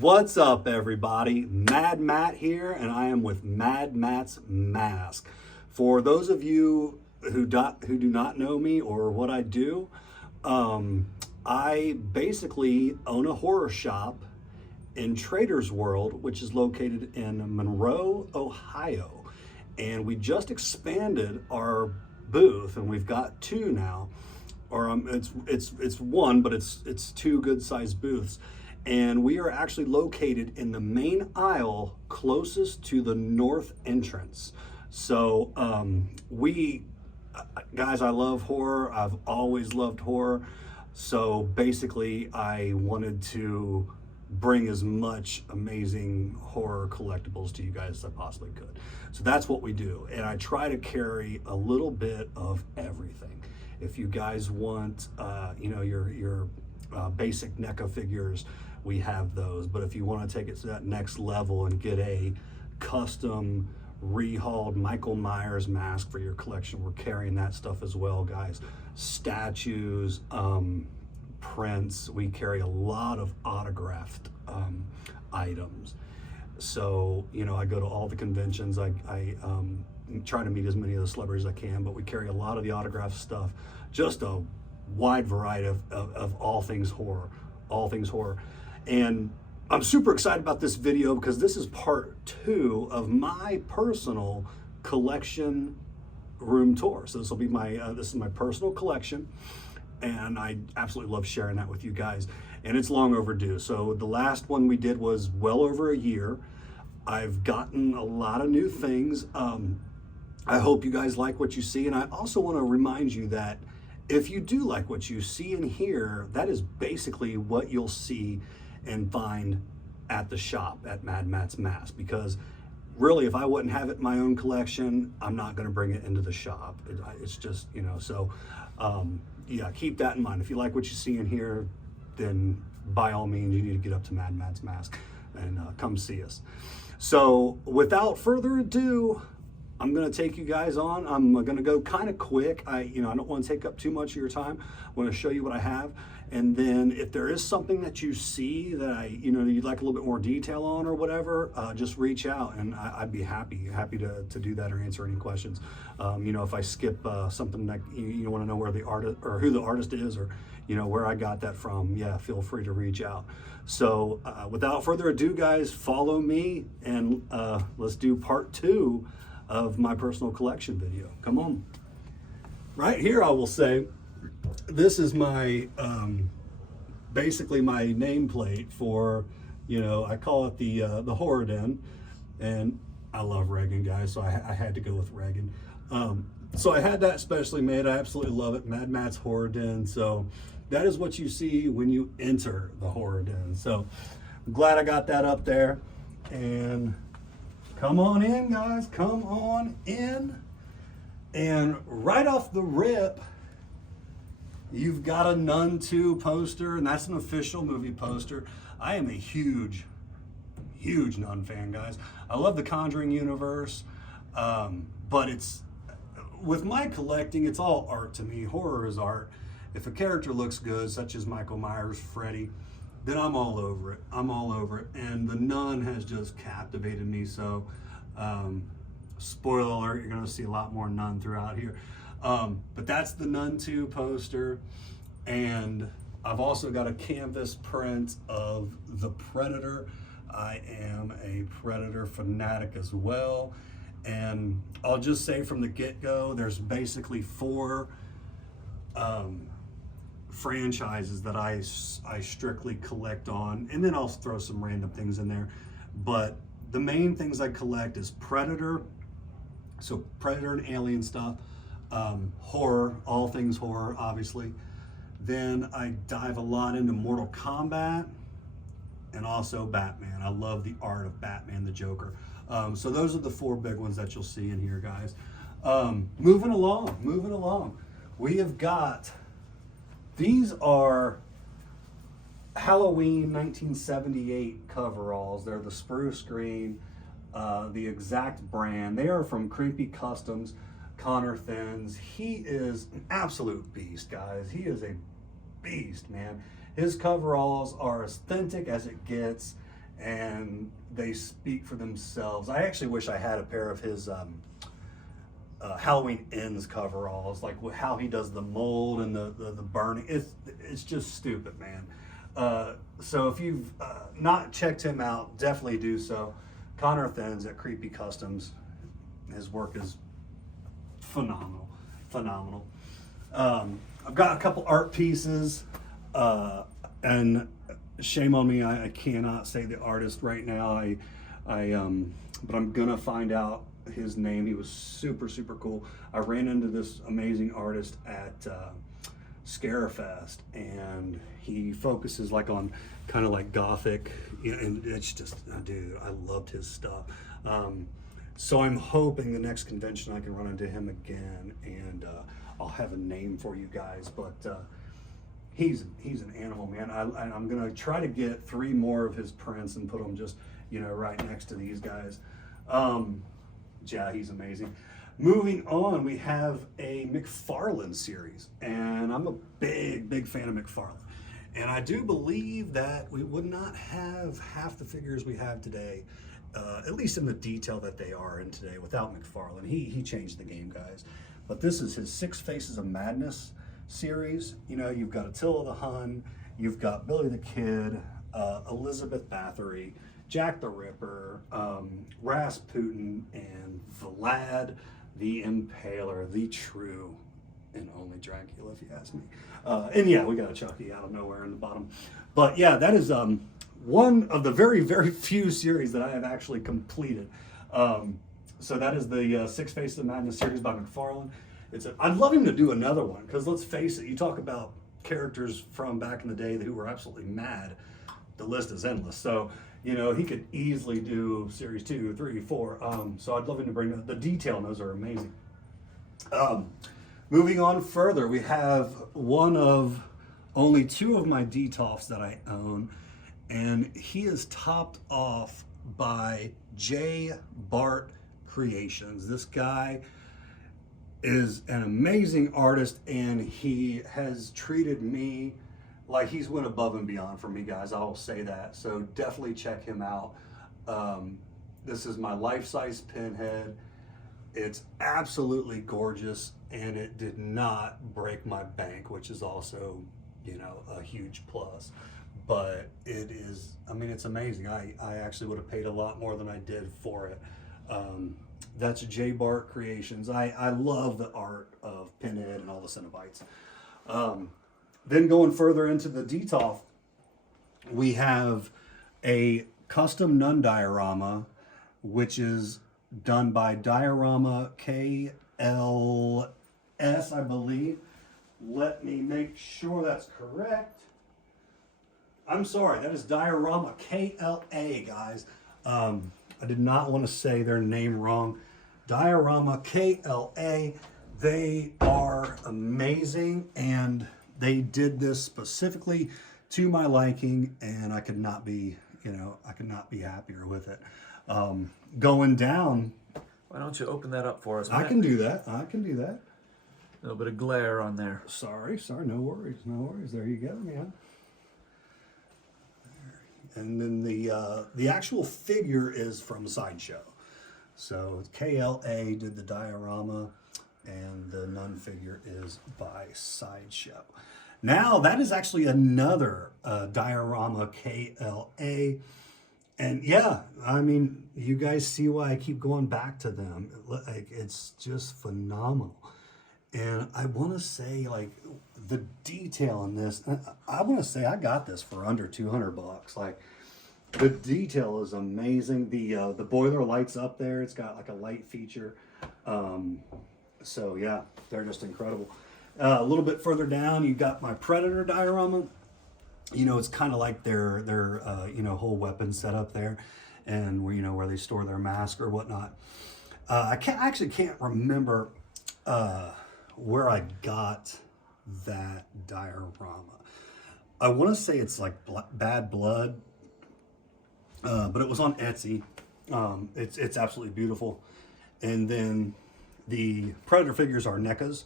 What's up, everybody? Mad Matt here, and I am with Mad Matt's Mask. For those of you who do not know me or what I do, I basically own a horror shop in Trader's World, which is located in Monroe, Ohio. And we just expanded our booth, and we've got two now. Or it's one, but it's two good-sized booths. And we are actually located in the main aisle closest to the north entrance. So guys, I love horror. I've always loved horror. So basically I wanted to bring as much amazing horror collectibles to you guys as I possibly could. So that's what we do. And I try to carry a little bit of everything. If you guys want, your basic NECA figures, we have those. But if you want to take it to that next level and get a custom rehauled Michael Myers mask for your collection, we're carrying that stuff as well, guys. Statues, prints. We carry a lot of autographed items. So, I go to all the conventions. I try to meet as many of the celebrities as I can, but we carry a lot of the autographed stuff. Just a wide variety of all things horror. And I'm super excited about this video because this is part 2 of my personal collection room tour. So this will be this is my personal collection, and I absolutely love sharing that with you guys. And it's long overdue. So the last one we did was well over a year. I've gotten a lot of new things. I hope you guys like what you see, and I also want to remind you that if you do like what you see and hear, that is basically what you'll see and find at the shop at Mad Matt's Mask. Because really, if I wouldn't have it in my own collection, I'm not going to bring it into the shop. It's just, yeah, keep that in mind. If you like what you see and hear, then by all means, you need to get up to Mad Matt's Mask and come see us. So without further ado, I'm going to take you guys on. I'm going to go kind of quick. I don't want to take up too much of your time. I want to show you what I have. And then if there is something that you see that you'd like a little bit more detail on or whatever, just reach out, and I'd be happy to do that or answer any questions. If I skip something that you want to know where the artist or who the artist is, or where I got that from, yeah, feel free to reach out. So without further ado, guys, follow me, and let's do part 2 of my personal collection video. Come on. Right here, I will say, this is my, basically my nameplate for, I call it the Horror Den, and I love Reagan, guys, so I had to go with Reagan. So I had that specially made. I absolutely love it. Mad Matt's Horror Den. So that is what you see when you enter the Horror Den. So I'm glad I got that up there. And come on in, guys, come on in. And right off the rip, you've got a Nun 2 poster, and that's an official movie poster. I am a huge Nun fan, guys. I love the Conjuring universe, but with my collecting, it's all art to me. Horror is art. If a character looks good, such as Michael Myers, Freddy, then I'm all over it. And the Nun has just captivated me. So, spoiler alert, you're going to see a lot more Nun throughout here. But that's the Nun 2 poster. And I've also got a canvas print of the Predator. I am a Predator fanatic as well. And I'll just say from the get-go, there's basically 4 franchises that I strictly collect on, and then I'll throw some random things in there. But the main things I collect is Predator, so Predator and Alien stuff, horror, all things horror, obviously. Then I dive a lot into Mortal Kombat and also Batman. I love the art of Batman the Joker. So those are the 4 big ones that you'll see in here, guys. Moving along. We have got, these are Halloween 1978 coveralls. They're the spruce green, the exact brand. They are from Creepy Customs, Connor Thins. He is an absolute beast, guys. He is a beast, man. His coveralls are as authentic as it gets, and they speak for themselves. I actually wish I had a pair of his Halloween Ends coveralls, like how he does the mold and the burning. It's just stupid, man. So if you've not checked him out, definitely do so. Connor Thens at Creepy Customs. His work is phenomenal, phenomenal. I've got a couple art pieces, and shame on me, I cannot say the artist right now. But I'm gonna find out his name. He was super, super cool. I ran into this amazing artist at Scarefest, and he focuses like on kind of like gothic, and it's just, dude, I loved his stuff. So I'm hoping the next convention I can run into him again, and I'll have a name for you guys. But he's an animal, man. I'm gonna try to get 3 more of his prints and put them just, right next to these guys. Yeah, he's amazing. Moving on, we have a McFarlane series, and I'm a big fan of McFarlane. And I do believe that we would not have half the figures we have today, at least in the detail that they are in today, without McFarlane. He changed the game, guys. But this is his 6 Faces of Madness series. You've got Attila the Hun, you've got Billy the Kid, Elizabeth Bathory, Jack the Ripper, Rasputin, and Vlad the Impaler, the true and only Dracula, if you ask me. And yeah, we got a Chucky out of nowhere in the bottom. But yeah, that is one of the very few series that I have actually completed. So that is the 6 Faces of Madness series by McFarlane. I'd love him to do another one, because let's face it, you talk about characters from back in the day who were absolutely mad, the list is endless. So, he could easily do series 2, 3, 4. So I'd love him to bring the detail on those are amazing. Moving on further, we have one of only 2 of my Detolfs that I own, and he is topped off by J. Bart Creations. This guy is an amazing artist, and he has treated me like he's went above and beyond for me, guys. I will say that. So definitely check him out. This is my life-size pinhead. It's absolutely gorgeous, and it did not break my bank, which is also, a huge plus. But it is, it's amazing. I actually would have paid a lot more than I did for it. That's J. Bart Creations. I love the art of Pinhead and all the Cenobites. Then going further into the Detolf, we have a custom nun diorama, which is done by Diorama KLS, I believe. Let me make sure that's correct. I'm sorry, that is Diorama KLA, guys. I did not want to say their name wrong. Diorama KLA, they are amazing, and they did this specifically to my liking, and I could not be, happier with it. Going down. Why don't you open that up for us, Matt? I can do that. A little bit of glare on there. Sorry, no worries. There you go, man. And then the actual figure is from Sideshow. So KLA did the diorama, and the nun figure is by Sideshow. Now that is actually another diorama KLA. And yeah, you guys see why I keep going back to them. It's just phenomenal. And I want to say, the detail in this, I want to say I got this for under $200. The detail is amazing. The boiler lights up there. It's got a light feature. So yeah, they're just incredible. A little bit further down, you got my Predator diorama. It's kind of like their whole weapon setup there, and where they store their mask or whatnot. I can't remember where I got that diorama. I want to say it's like Bad Blood, but it was on Etsy. It's absolutely beautiful. And then the Predator figures are NECAs.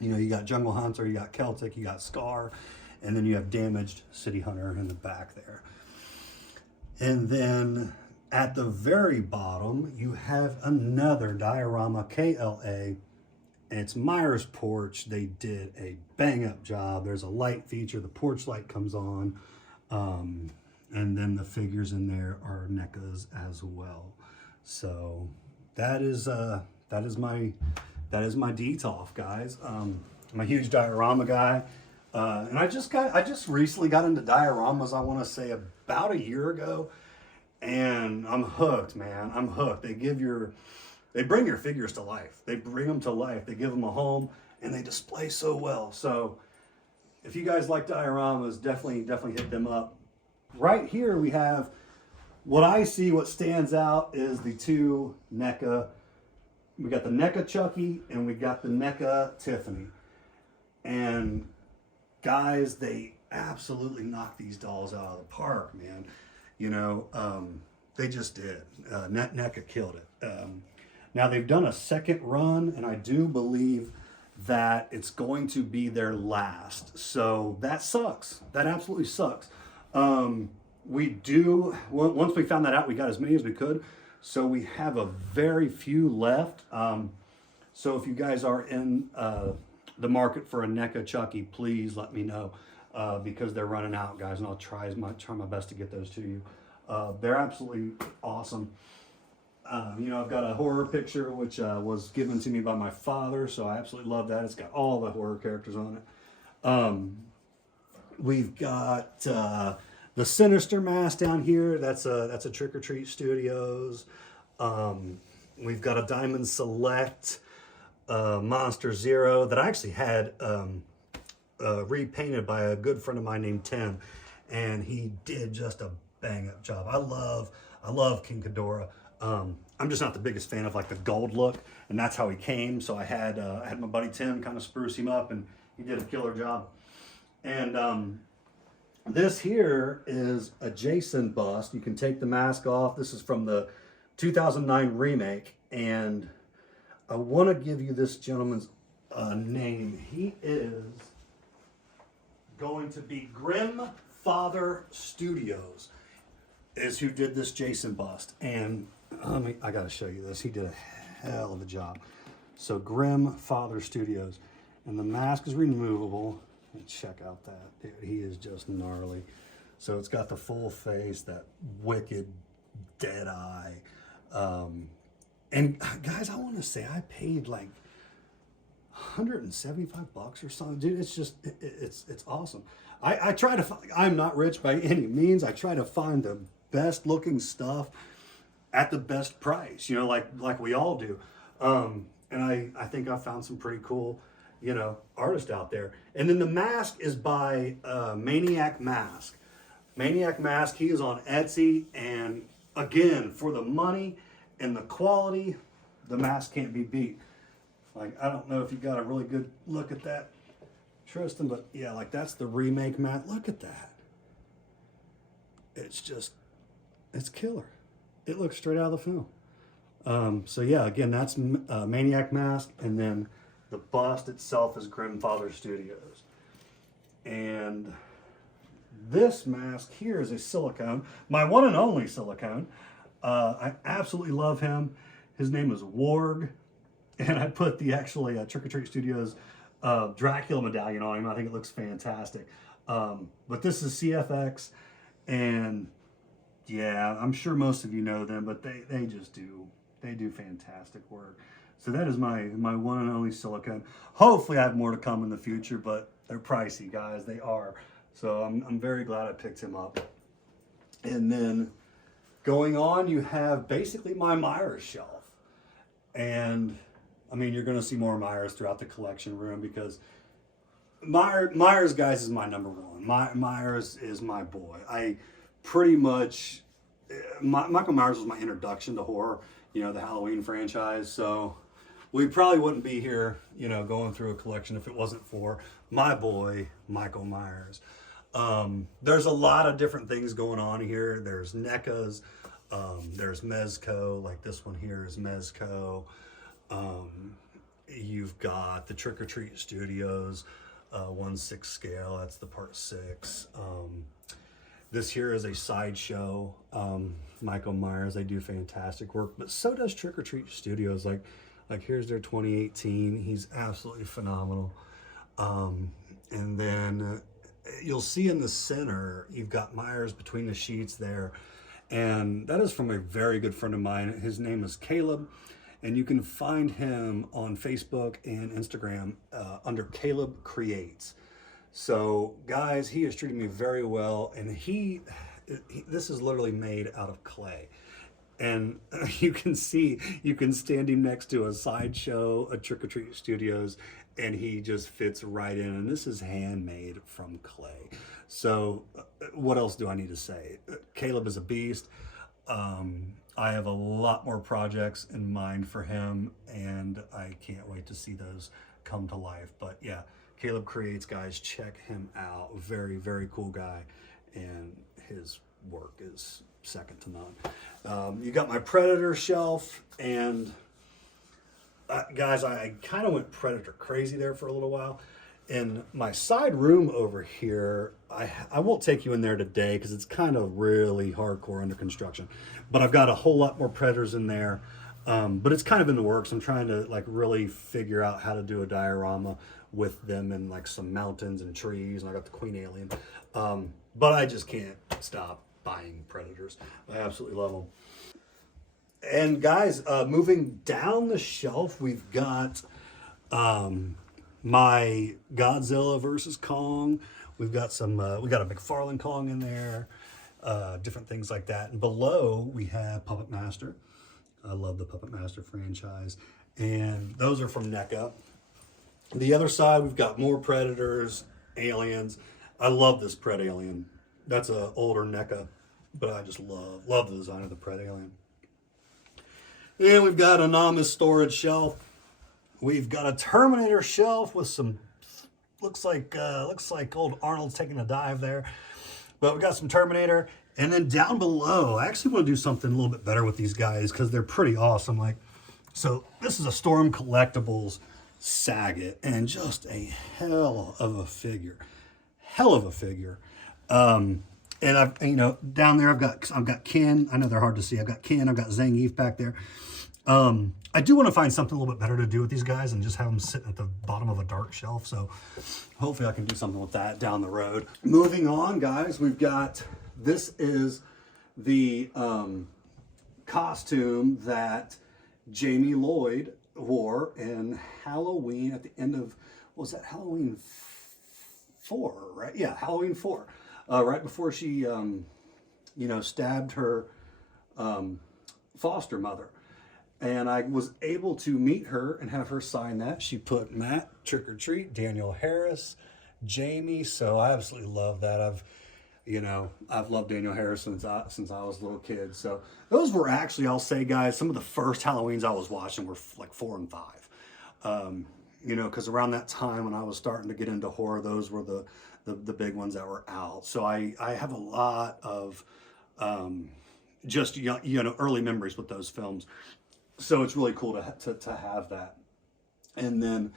You got Jungle Hunter, you got Celtic, you got Scar, and then you have Damaged City Hunter in the back there. And then at the very bottom, you have another diorama KLA. It's Myers Porch. They did a bang up job. There's a light feature. The porch light comes on. And then the figures in there are NECAs as well. So that is my DTOF, guys. I'm a huge diorama guy. And I just recently got into dioramas, I want to say about a year ago. And I'm hooked, man. I'm hooked. They bring your figures to life. They bring them to life. They give them a home, and they display so well. So if you guys like dioramas, definitely hit them up. Right here we have what stands out is the two NECA. We got the NECA Chucky and we got the NECA Tiffany. And guys, they absolutely knocked these dolls out of the park, man. You know, they just did. NECA killed it. Now they've done a second run, and I do believe that it's going to be their last. So that sucks. That absolutely sucks. Once we found that out, we got as many as we could. So we have a very few left. So if you guys are in the market for a NECA Chucky, please let me know because they're running out, guys, and I'll try my best to get those to you. They're absolutely awesome. You know, I've got a horror picture which was given to me by my father, so I absolutely love that. It's got all the horror characters on it. We've got the Sinister mask down here. That's a Trick or Treat Studios. We've got a Diamond Select Monster Zero that I actually had repainted by a good friend of mine named Tim, and he did just a bang up job. I love King Ghidorah. I'm just not the biggest fan of like the gold look, and that's how he came. So I had my buddy Tim kind of spruce him up, and he did a killer job. And this here is a Jason bust. You can take the mask off. This is from the 2009 remake, and I want to give you this gentleman's name. He is going to be Grim Father Studios is who did this Jason bust. And I got to show you this. He did a hell of a job. So Grim Father Studios. And the mask is removable. Check out that. Dude, he is just gnarly. So it's got the full face, that wicked dead eye. And guys, I want to say I paid like $175 or something. Dude, it's just, it's awesome. I try to find, I'm not rich by any means. I try to find the best looking stuff at the best price, you know, like we all do. And I think I found some pretty cool, you know, artists out there. And then the mask is by Maniac Mask. Maniac Mask, he is on Etsy, and again, for the money and the quality, the mask can't be beat. Like, I don't know if you got a really good look at that, Tristan, but yeah, like that's the remake mask. Look at that. It's just, it's killer. It looks straight out of the film. So yeah, again, that's Maniac Mask, and then the bust itself is Grim Father Studios. And this mask here is a silicone, my one and only silicone. I absolutely love him. His name is Warg, and I put the actually Trick or Treat Studios Dracula medallion on him. I think it looks fantastic. But this is CFX, and yeah, I'm sure most of you know them, but they just do fantastic work. So that is my one and only silicone. Hopefully I have more to come in the future, but they're pricey, guys. They are. So I'm very glad I picked him up. And then going on, you have basically my Myers shelf. And I mean, you're going to see more Myers throughout the collection room because Myers, guys, is my number one. Myers is my boy. I pretty much, Michael Myers was my introduction to horror, you know, the Halloween franchise. So we probably wouldn't be here, you know, going through a collection if it wasn't for my boy, Michael Myers. There's a lot of different things going on here. There's NECAs, there's Mezco, like this one here is Mezco. You've got the Trick or Treat Studios, 1/6 scale, that's the part 6. This here is a Sideshow. Michael Myers, they do fantastic work, but so does Trick or Treat Studios. Like here's their 2018. He's absolutely phenomenal. And then you'll see in the center, you've got Myers between the sheets there. And that is from a very good friend of mine. His name is Caleb. And you can find him on Facebook and Instagram under Caleb Creates. So guys, he has treated me very well. And this is literally made out of clay. And you can stand him next to a Sideshow, a Trick or Treat Studios, and he just fits right in. And this is handmade from clay. So what else do I need to say? Caleb is a beast. I have a lot more projects in mind for him, and I can't wait to see those come to life. But yeah, Caleb Creates, guys, check him out. Very, very cool guy, and his work is second to none. You got my Predator shelf, and guys, I kind of went Predator crazy there for a little while. In my side room over here, I won't take you in there today because it's kind of really hardcore under construction. But I've got a whole lot more Predators in there. But it's kind of in the works. I'm trying to like really figure out how to do a diorama with them and like some mountains and trees. And I got the Queen Alien. But I just can't stop buying Predators. I absolutely love them. And guys, moving down the shelf, we've got my Godzilla versus Kong. We've got we got a McFarlane Kong in there, different things like that. And below we have Puppet Master. I love the Puppet Master franchise. And those are from NECA. The other side, we've got more Predators, Aliens. I love this Pred Alien. That's an older NECA, but I just love the design of the Pred Alien. And we've got an Amos storage shelf. We've got a Terminator shelf with some, looks like old Arnold's taking a dive there. But we got some Terminator. And then down below, I actually want to do something a little bit better with these guys because they're pretty awesome. So this is a Storm Collectibles Saget, and just a hell of a figure. And down there I've got Ken. I know they're hard to see. I've got Ken. I've got Zangief back there. I do want to find something a little bit better to do with these guys and just have them sitting at the bottom of a dark shelf. So hopefully I can do something with that down the road. Moving on, guys, we've got, this is the costume that Jamie Lloyd wore in Halloween at the end of, what was that, Halloween 4, right? Yeah, Halloween 4. Right before she, stabbed her foster mother. And I was able to meet her and have her sign that. She put Matt, Trick or Treat, Daniel Harris, Jamie. So I absolutely love that. I've loved Daniel Harris since I was a little kid. So those were actually, I'll say, guys, some of the first Halloweens I was watching were like 4 and 5. Because around that time when I was starting to get into horror, those were the big ones that were out. So I have a lot of just early memories with those films. So it's really cool to have that. And then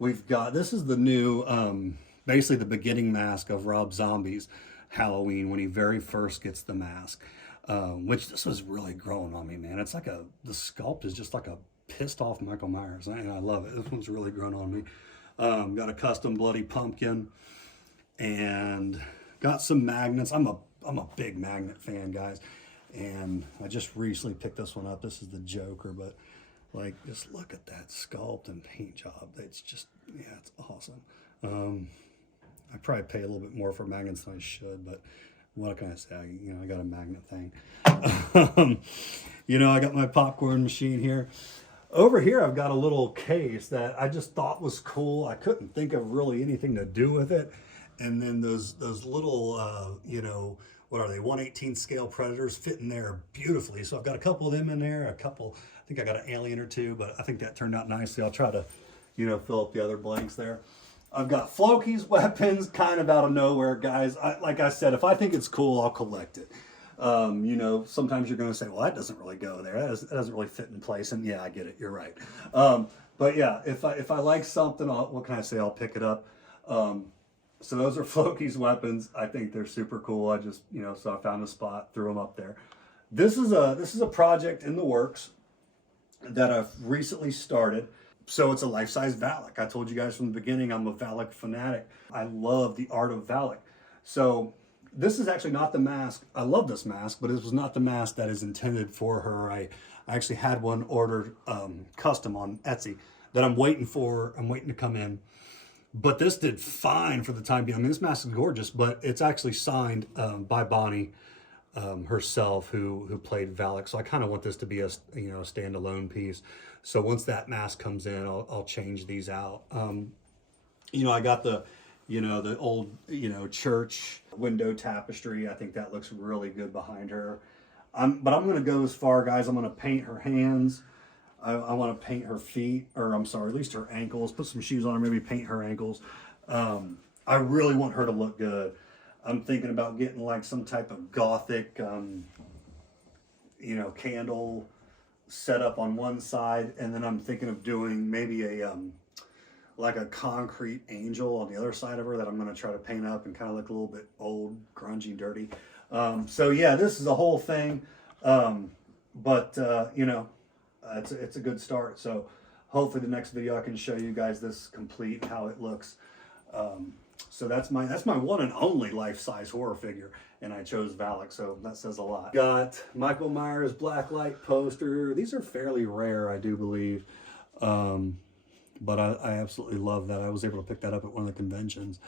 we've got, this is the new, basically the beginning mask of Rob Zombie's Halloween when he very first gets the mask, which this was really growing on me, man. It's like the sculpt is just like a pissed off Michael Myers, and I love it. This one's really grown on me. Got a custom bloody pumpkin and got some magnets. I'm a big magnet fan, guys. And I just recently picked this one up. This is the Joker, but just look at that sculpt and paint job. It's just, yeah, it's awesome. I probably pay a little bit more for magnets than I should, but what can I say? I got a magnet thing. I got my popcorn machine here. Over here, I've got a little case that I just thought was cool. I couldn't think of really anything to do with it. And then those little, what are they, 1/18 scale Predators fit in there beautifully. So I've got a couple of them in there, I think I got an Alien or two, but I think that turned out nicely. I'll try to, fill up the other blanks there. I've got Floki's weapons, kind of out of nowhere, guys. Like I said, if I think it's cool, I'll collect it. Sometimes you're going to say, well, that doesn't really go there. That doesn't really fit in place. And yeah, I get it. You're right. But yeah, if I like something, what can I say? I'll pick it up. So those are Floki's weapons. I think they're super cool. I just, so I found a spot, threw them up there. This is a project in the works that I've recently started. So it's a life-size Valak. I told you guys from the beginning, I'm a Valak fanatic. I love the art of Valak. So this is actually not the mask. I love this mask, but this was not the mask that is intended for her. I actually had one ordered custom on Etsy that I'm waiting to come in. But this did fine for the time being. I mean, this mask is gorgeous, but it's actually signed by Bonnie herself, who played Valak. So I kind of want this to be a standalone piece. So once that mask comes in, I'll change these out. I got the old church window tapestry. I think that looks really good behind her. But I'm going to go as far, guys. I'm going to paint her hands. I want to paint her feet, or I'm sorry, at least her ankles. Put some shoes on her, maybe paint her ankles. I really want her to look good. I'm thinking about getting like some type of gothic, candle set up on one side, and then I'm thinking of doing maybe like a concrete angel on the other side of her that I'm going to try to paint up and kind of look a little bit old, grungy, dirty. So yeah, this is a whole thing, but it's a good start. So hopefully the next video I can show you guys this complete, how it looks. So that's my one and only life-size horror figure, and I chose Valak, so that says a lot. Got Michael Myers Blacklight poster. These are fairly rare, I do believe, but I absolutely love that. I was able to pick that up at one of the conventions.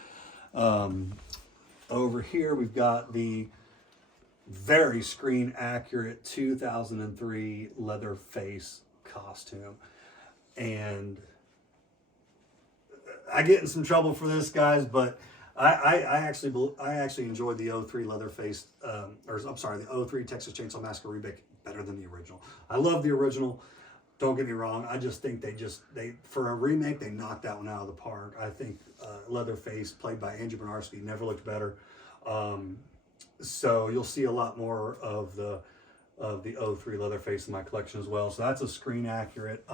Over here we've got the very screen accurate 2003 Leatherface costume, and I get in some trouble for this, guys, but I actually enjoyed the 03 Leatherface, the 03 Texas Chainsaw Massacre remake better than the original. I love the original. Don't get me wrong. I just think they for a remake, they knocked that one out of the park. I think Leatherface, played by Andrew Bernarski, never looked better. So you'll see a lot more of the 03 Leatherface in my collection as well. So that's a screen accurate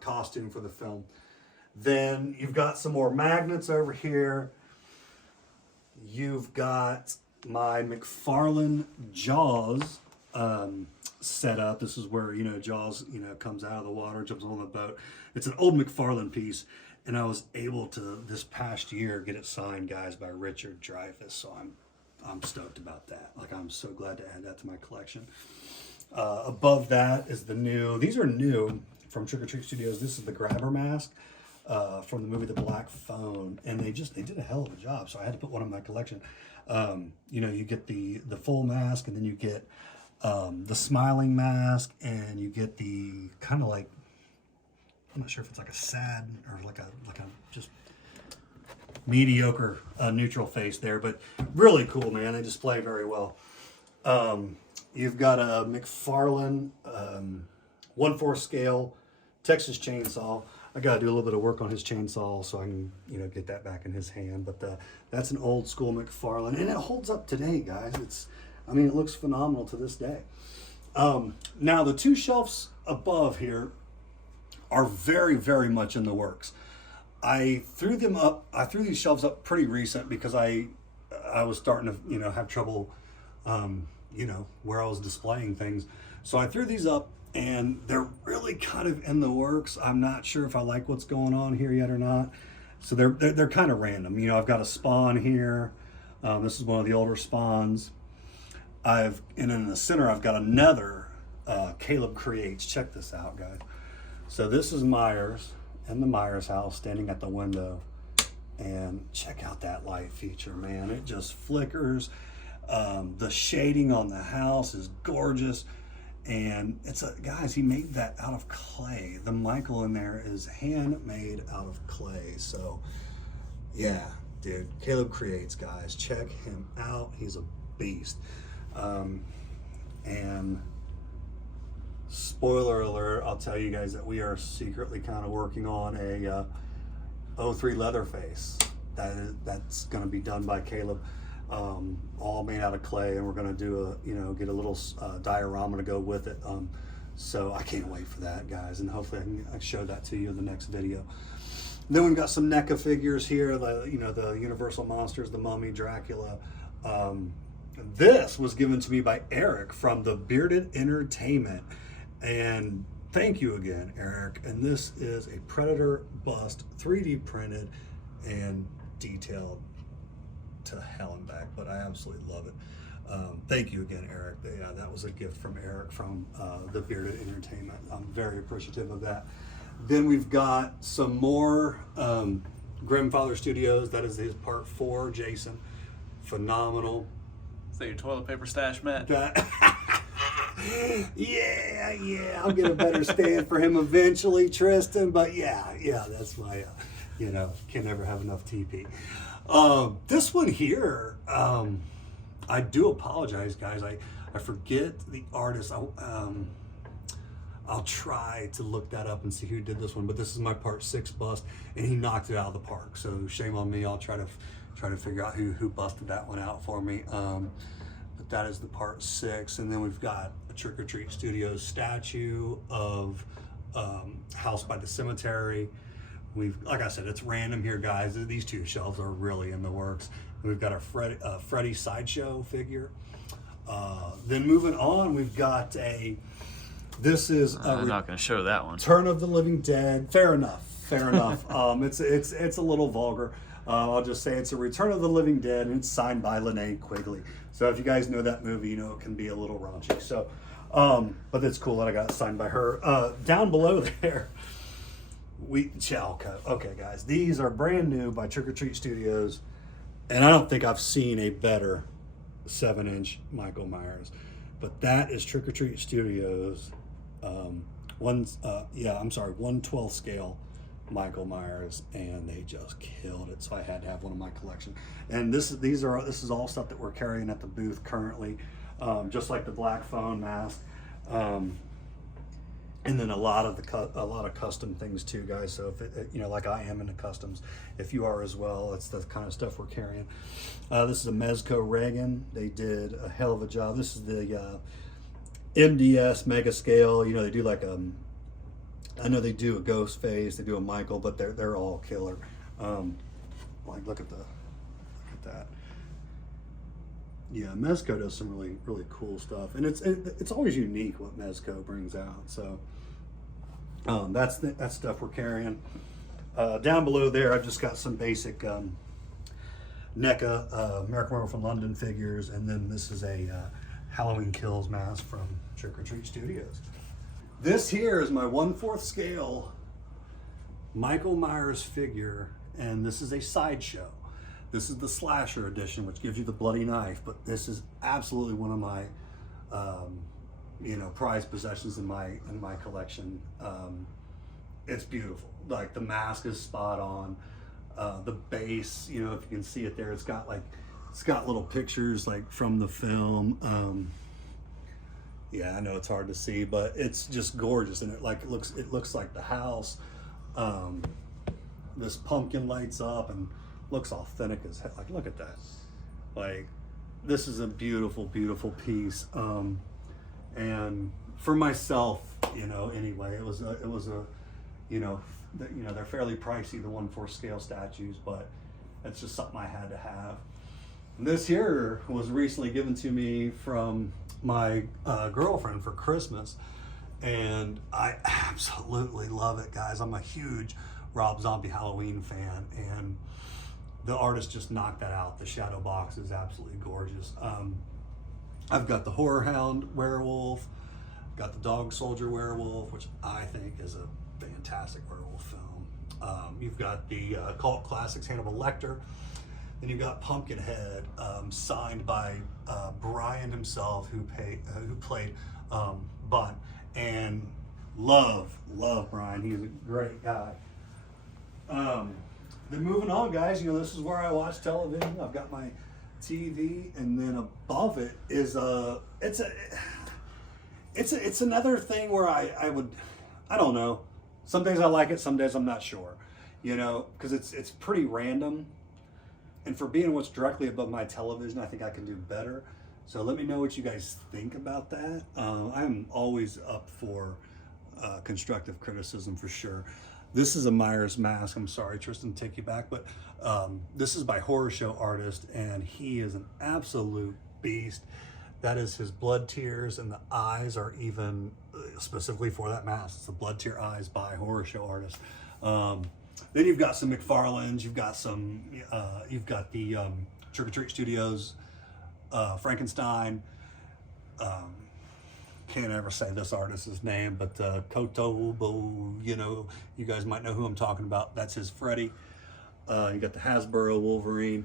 costume for the film. Then you've got some more magnets over here. You've got my McFarlane Jaws set up. This is where Jaws comes out of the water, jumps on the boat. It's an old McFarlane piece, and I was able to this past year get it signed, guys, by Richard Dreyfuss. So I'm stoked about that. Like, I'm so glad to add that to my collection. Above that is the new. These are new from Trick or Treat Studios. This is the Grabber mask from the movie The Black Phone, and they did a hell of a job. So I had to put one in my collection. You get the full mask, and then you get the smiling mask, and you get the kind of like, I'm not sure if it's like a sad or like a just mediocre neutral face there, but really cool, man. They display very well. You've got a McFarlane 1/4 scale Texas chainsaw. I got to do a little bit of work on his chainsaw so I can get that back in his hand. But that's an old school McFarlane, and it holds up today, guys. It looks phenomenal to this day. Now the two shelves above here are very, very much in the works. I threw these shelves up pretty recent because I was starting to have trouble where I was displaying things. So I threw these up, and they're really kind of in the works. I'm not sure if I like what's going on here yet or not. So they're kind of random. I've got a Spawn here. This is one of the older Spawns. And in the center I've got another Caleb Creates. Check this out, guys. So this is Myers in the Myers house, standing at the window, and check out that light feature, man. It just flickers. The shading on the house is gorgeous, and guys, he made that out of clay. The Michael in there is handmade out of clay. So yeah, dude, Caleb Creates, guys, check him out. He's a beast. And spoiler alert, I'll tell you guys that we are secretly kind of working on a 03 Leatherface. That's going to be done by Caleb, all made out of clay, and we're going to do get a little diorama to go with it. So I can't wait for that, guys, and hopefully I can show that to you in the next video. Then we've got some NECA figures here, the Universal Monsters, the Mummy, Dracula. This was given to me by Eric from the Bearded Entertainment, and thank you again, Eric. And this is a Predator bust, 3D printed and detailed to hell and back, but I absolutely love it. Thank you again, Eric. Yeah, that was a gift from Eric from the Bearded Entertainment. I'm very appreciative of that. Then we've got some more Grimfather Studios. That is his part 4, Jason. Phenomenal. Is that your toilet paper stash, Matt? Yeah, I'll get a better stand for him eventually, Tristan. But yeah, that's my, can never have enough TP. This one here, I do apologize, guys. I forget the artist. I'll try to look that up and see who did this one. But this is my part 6 bust, and he knocked it out of the park. So shame on me. I'll try to figure out who busted that one out for me. But that is the part 6, and then we've got a Trick or Treat Studios statue of House by the Cemetery. Like I said, it's random here, guys. These 2 shelves are really in the works. We've got a Freddy Sideshow figure. Then moving on, we've got this is I'm not going to show that one. Return of the Living Dead. Fair enough. It's a little vulgar. I'll just say it's a Return of the Living Dead, and it's signed by Linnea Quigley. So if you guys know that movie, you know it can be a little raunchy. So, but it's cool that I got it signed by her. Down below there, okay, guys, these are brand new by Trick or Treat Studios, and I don't think I've seen a better 7-inch Michael Myers. But that is Trick or Treat Studios, 1/12 scale Michael Myers, and they just killed it. So I had to have one in my collection. And this is all stuff that we're carrying at the booth currently, just like the Black Phone mask, and then a lot of custom things too, guys. So if like I am into customs, if you are as well, it's the kind of stuff we're carrying. This is a Mezco Reagan. They did a hell of a job. This is the MDS mega scale. They do like I know they do a Ghostface, they do a Michael, but they're all killer. Like look at that. Yeah, Mezco does some really, really cool stuff, and it's always unique what Mezco brings out. So that's stuff we're carrying. Down below there, I've just got some basic NECA American Werewolf in London figures, and then this is a Halloween Kills mask from Trick or Treat Studios. This here is my 1/4 scale Michael Myers figure, and this is a Sideshow. This is the slasher edition, which gives you the bloody knife, but this is absolutely one of my prized possessions in my collection. It's beautiful. Like the mask is spot on. The base, if you can see it there, it's got little pictures like from the film. Yeah, I know it's hard to see, but it's just gorgeous, and it looks like the house. This pumpkin lights up and looks authentic as heck. Like, look at that. Like, this is a beautiful, beautiful piece. And for myself, anyway, it was a they're fairly pricey, the 1/4 scale statues, but it's just something I had to have. And this here was recently given to me from my girlfriend for Christmas, and I absolutely love it, guys. I'm a huge Rob Zombie Halloween fan, and the artist just knocked that out. The shadow box is absolutely gorgeous. I've got the Horror Hound werewolf, got the Dog Soldier werewolf, which I think is a fantastic werewolf film. You've got the cult classics Hannibal Lecter. Then you've got Pumpkinhead, signed by Brian himself, who played Bun. And love Brian. He's a great guy. Then moving on, guys, this is where I watch television. I've got my TV, and then above it is it's another thing where I don't know. Some days I like it, some days I'm not sure, because it's pretty random. And for being what's directly above my television, I think I can do better. So let me know what you guys think about that. I'm always up for constructive criticism for sure. This is a Myers mask. I'm sorry, Tristan, to take you back, but this is by Horror Show artist, and he is an absolute beast. That is his blood tears, and the eyes are even specifically for that mask. It's the blood tear eyes by Horror Show artist. Then you've got some McFarlane's. You've got some. You've got the Trick or Treat Studios, Frankenstein. Can't ever say this artist's name, but Kotobo, you know, you guys might know who I'm talking about. That's his Freddy. You got the Hasbro Wolverine.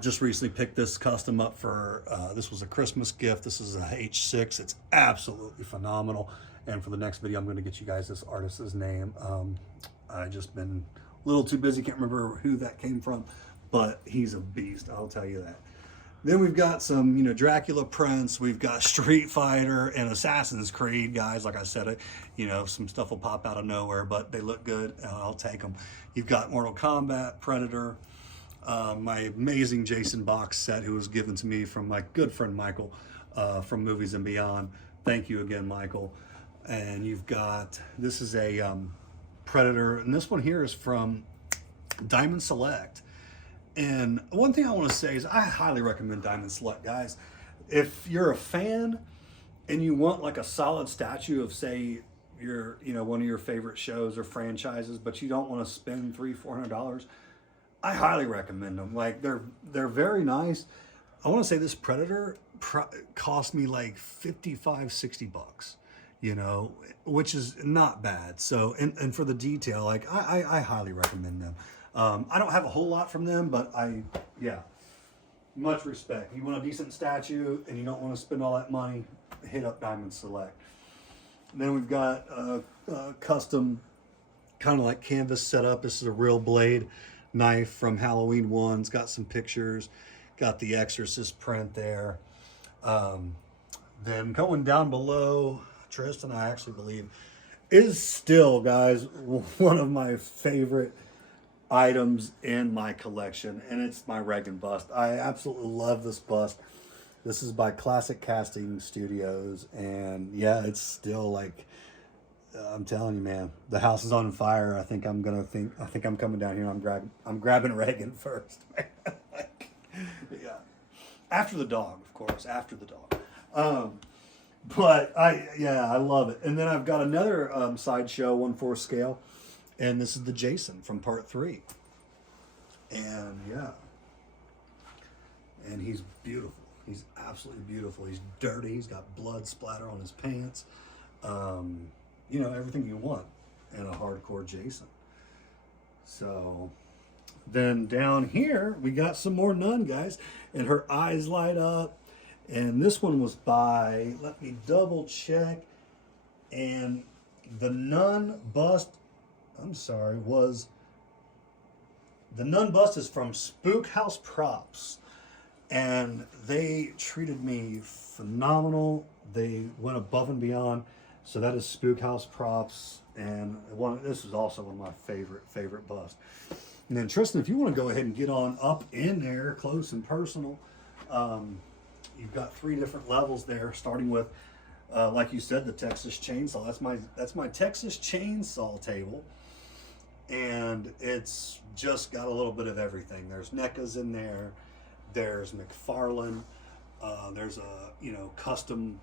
Just recently picked this custom up for, this was a Christmas gift. This is a H6. It's absolutely phenomenal. And for the next video, I'm going to get you guys this artist's name. I just been a little too busy. Can't remember who that came from, but he's a beast. I'll tell you that. Then we've got some, you know, Dracula prints. We've got Street Fighter and Assassin's Creed, guys. Like I said, you know, some stuff will pop out of nowhere, but they look good. I'll take them. You've got Mortal Kombat, Predator, my amazing Jason box set, who was given to me from my good friend Michael from Movies and Beyond. Thank you again, Michael. And you've got, this is a Predator, and this one here is from Diamond Select. And one thing I want to say is I highly recommend Diamond Select, guys. If you're a fan and you want like a solid statue of, say, your, you know, one of your favorite shows or franchises, but you don't want to spend $300-400, I highly recommend them. Like they're very nice. I want to say this Predator cost me like $55-60, you know, which is not bad. So and for the detail, like I highly recommend them. I don't have a whole lot from them, but yeah, much respect. You want a decent statue and you don't want to spend all that money, hit up Diamond Select. Then we've got a custom kind of like canvas setup. This is a real blade knife from Halloween 1. It's got some pictures, got the Exorcist print there. Then going down below, Tristan, I actually believe, is still, guys, one of my favorite items in my collection, and it's my Reagan bust. I absolutely love this bust. This is by Classic Casting Studios, and yeah, it's still like, I'm telling you, man, the house is on fire. I think I'm coming down here. I'm grabbing Reagan first, man. Like, yeah, after the dog, of course, after the dog. But I love it. And then I've got another Sideshow 1/4 scale. And this is the Jason from part 3. And yeah. And he's beautiful. He's absolutely beautiful. He's dirty. He's got blood splatter on his pants. You know, everything you want in a hardcore Jason. So then down here, we got some more Nun, guys. And her eyes light up. And this one was by, let me double check. And the Nun bust, I'm sorry, was the Nun bust is from Spook House Props, and they treated me phenomenal. They went above and beyond. So that is Spook House Props, and this is also one of my favorite busts. And then Tristan, if you want to go ahead and get on up in there, close and personal, you've got 3 different levels there, starting with, like you said, the Texas Chainsaw. That's my Texas Chainsaw table. And it's just got a little bit of everything. There's NECAs in there. There's McFarlane. There's a, you know, custom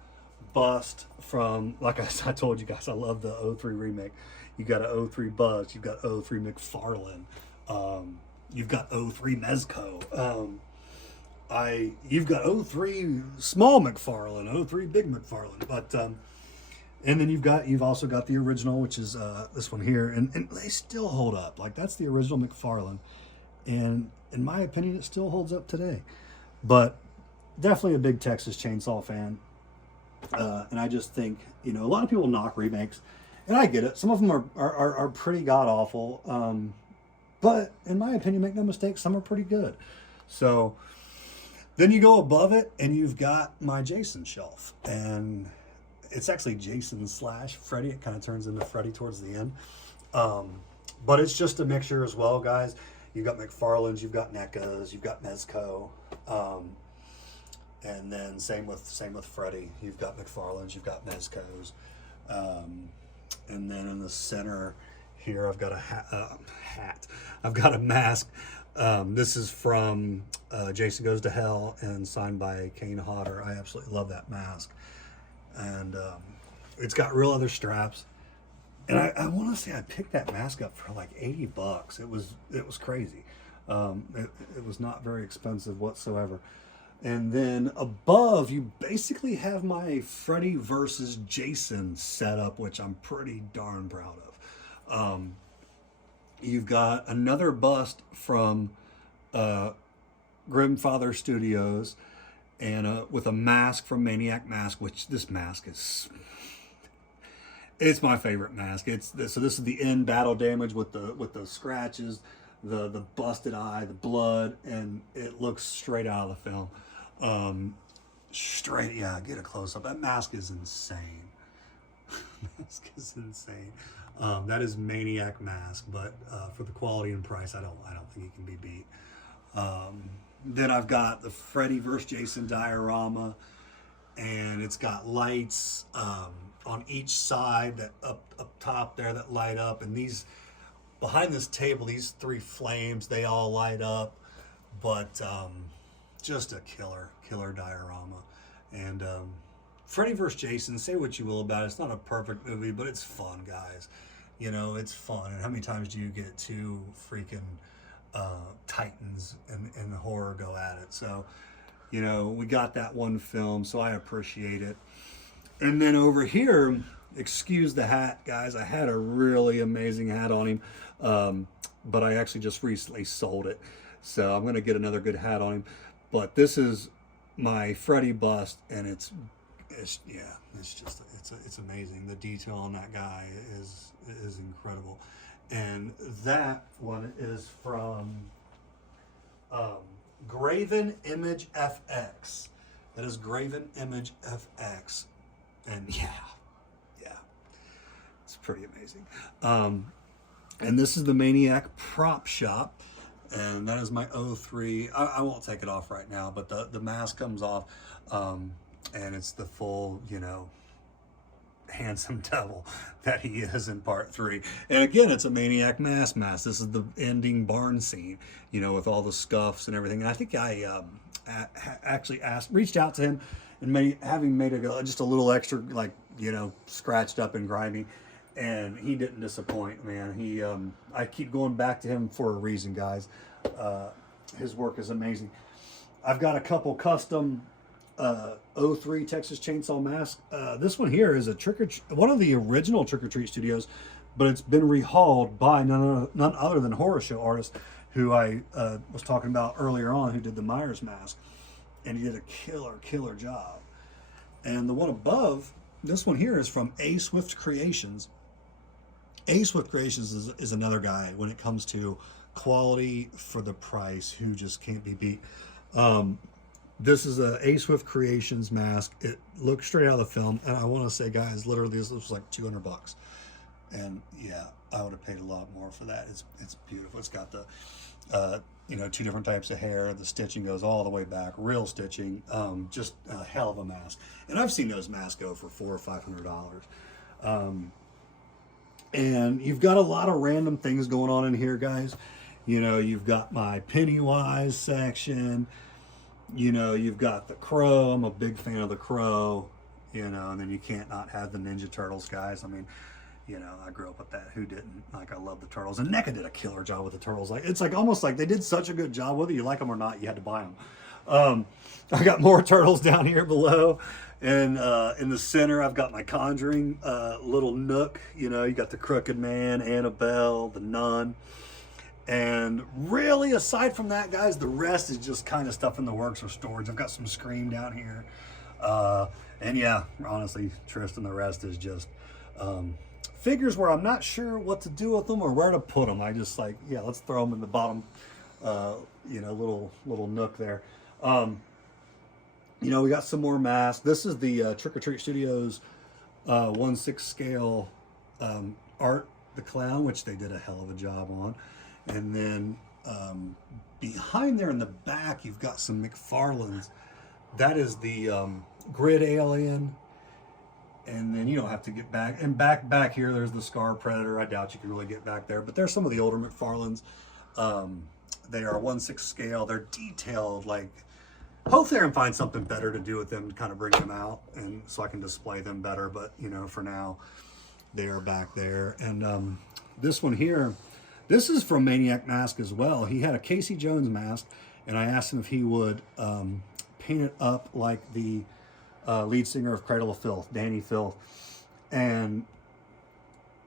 bust from, like I told you guys, I love the 03 remake. You got a 03 bust. You've got 03 McFarlane. You've got 03 Mezco. You've got 03 small McFarlane, 03 big McFarlane. But and then you've also got the original, which is this one here, and they still hold up. Like, that's the original McFarlane, and in my opinion, it still holds up today. But definitely a big Texas Chainsaw fan, and I just think, you know, a lot of people knock remakes, and I get it. Some of them are pretty god awful, but in my opinion, make no mistake, some are pretty good. So then you go above it, and you've got my Jason shelf, and it's actually Jason / Freddy. It kind of turns into Freddy towards the end. But it's just a mixture as well, guys. You've got McFarlane's, you've got NECAs, you've got Mezco. And then same with Freddy. You've got McFarlane's, you've got Mezco's. And then in the center here. I've got a hat. I've got a mask. This is from Jason Goes to Hell and signed by Kane Hodder. I absolutely love that mask. And it's got real leather straps. And I want to say I picked that mask up for like $80. It was crazy. It was not very expensive whatsoever. And then above, you basically have my Freddy versus Jason setup, which I'm pretty darn proud of. You've got another bust from Grimfather Studios, and with a mask from Maniac Mask, which this mask is... It's my favorite mask. So this is the end battle damage with the scratches, the busted eye, the blood, and it looks straight out of the film. Get a close up. That mask is insane. Mask is insane. That is Maniac Mask, but for the quality and price, I don't think it can be beat. Then I've got the Freddy vs. Jason diorama, and it's got lights on each side that up top there that light up, and these behind this table, these 3 flames, they all light up. But just a killer diorama. And Freddy vs. Jason, say what you will about it, it's not a perfect movie, but it's fun, guys. You know, it's fun. And how many times do you get 2 freaking titans in horror go at it? So, you know, we got that one film, so I appreciate it. And then over here, excuse the hat, guys. I had a really amazing hat on him, but I actually just recently sold it. So I'm going to get another good hat on him. But this is my Freddy bust, and it's amazing. The detail on that guy is incredible. And that one is from Graven Image FX. That is Graven Image FX. And yeah, it's pretty amazing. And this is the Maniac Prop Shop, and that is my 03. I won't take it off right now, but the mask comes off, and it's the full, you know, handsome devil that he is in part 3. And again, it's a Maniac mask. This is the ending barn scene, you know, with all the scuffs and everything. And I think I actually reached out to him, and having made just a little extra, like, you know, scratched up and grimy, and he didn't disappoint, man. I keep going back to him for a reason, guys. His work is amazing. I've got a couple custom 03 Texas Chainsaw Mask. This one here is one of the original Trick or Treat studios, but it's been rehauled by none other than Horror Show artist who I was talking about earlier on, who did the Myers mask, and he did a killer job. And the one above, this one here, is from A Swift Creations. A Swift Creations is another guy when it comes to quality for the price who just can't be beat. This is a Swift Creations mask. It looks straight out of the film, and I want to say, guys, literally this was like $200. And yeah, I would have paid a lot more for that. It's beautiful. It's got the 2 different types of hair. The stitching goes all the way back, real stitching. Just a hell of a mask. And I've seen those masks go for $400 or $500. And you've got a lot of random things going on in here, guys. You know, you've got my Pennywise section. You know, you've got the Crow. I'm a big fan of the Crow. You know, and then you can't not have the Ninja Turtles, guys. I mean, you know, I grew up with that. Who didn't? Like, I love the Turtles. And NECA did a killer job with the Turtles. Like, it's like almost like they did such a good job, whether you like them or not, you had to buy them. I got more Turtles down here below. And in the center, I've got my Conjuring little nook. You know, you got the Crooked Man, Annabelle, the Nun. And really, aside from that, guys, the rest is just kind of stuff in the works or storage. I've got some Scream down here. And yeah, honestly, Tristan, the rest is just figures where I'm not sure what to do with them or where to put them. I just like, yeah, let's throw them in the bottom, little nook there. You know, we got some more masks. This is the Trick or Treat Studios 1/6 scale Art the Clown, which they did a hell of a job on. And then behind there in the back, you've got some McFarlane's. That is the Grid Alien And then you don't have to get back. And back here, there's the Scar Predator. I doubt you can really get back there. But there's some of the older McFarlanes. They are 1/6 scale. They're detailed. Like, hopefully I can find something better to do with them to kind of bring them out. And so I can display them better. But, you know, for now, they are back there. And this one here, this is from Maniac Mask as well. He had a Casey Jones mask. And I asked him if he would paint it up like the lead singer of Cradle of Filth, Danny Filth, and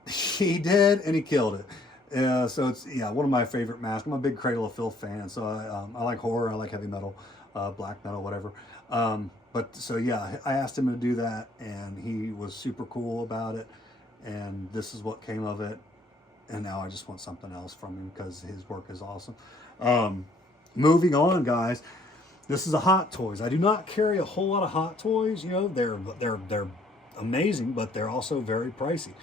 he did, and he killed it. So it's one of my favorite masks. I'm a big Cradle of Filth fan, so I like horror, I like heavy metal, black metal, whatever. But so yeah, I asked him to do that, and he was super cool about it. And this is what came of it. And now I just want something else from him because his work is awesome. Moving on, guys. This is a Hot Toys. I do not carry a whole lot of Hot Toys. You know, they're amazing, but they're also very pricey.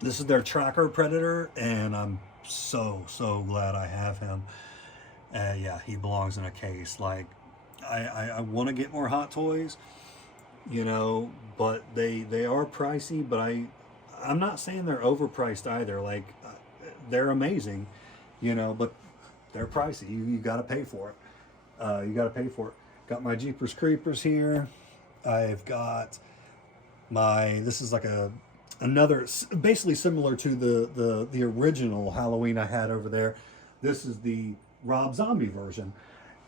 This is their Tracker Predator, and I'm so glad I have him. Yeah, he belongs in a case. Like, I want to get more Hot Toys, you know, but they are pricey. But I'm not saying they're overpriced either. Like, they're amazing, you know, but they're pricey. You got to pay for it. You got to pay for it. Got my Jeepers Creepers here. I've got this is like another, basically similar to the original Halloween I had over there. This is the Rob Zombie version.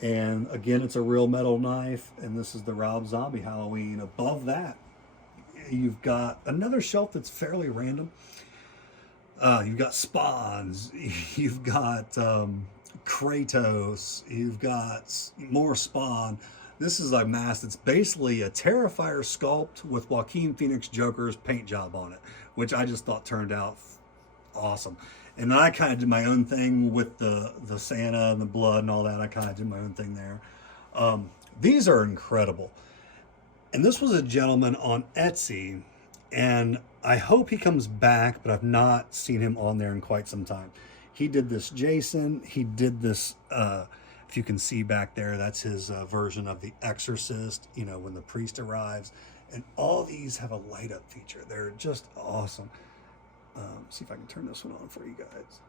And again, it's a real metal knife. And this is the Rob Zombie Halloween. Above that, you've got another shelf that's fairly random. You've got Spawns. You've got Kratos, you've got more Spawn. This is a mask that's basically a Terrifier sculpt with Joaquin Phoenix Joker's paint job on it, which I just thought turned out awesome. And then I kind of did my own thing with the Santa and the blood and all that. I kind of did my own thing there. These are incredible. And this was a gentleman on Etsy, and I hope he comes back, but I've not seen him on there in quite some time. He did this Jason. He did this, if you can see back there, that's his version of The Exorcist, you know, when the priest arrives. And all these have a light up feature. They're just awesome. See if I can turn this one on for you guys.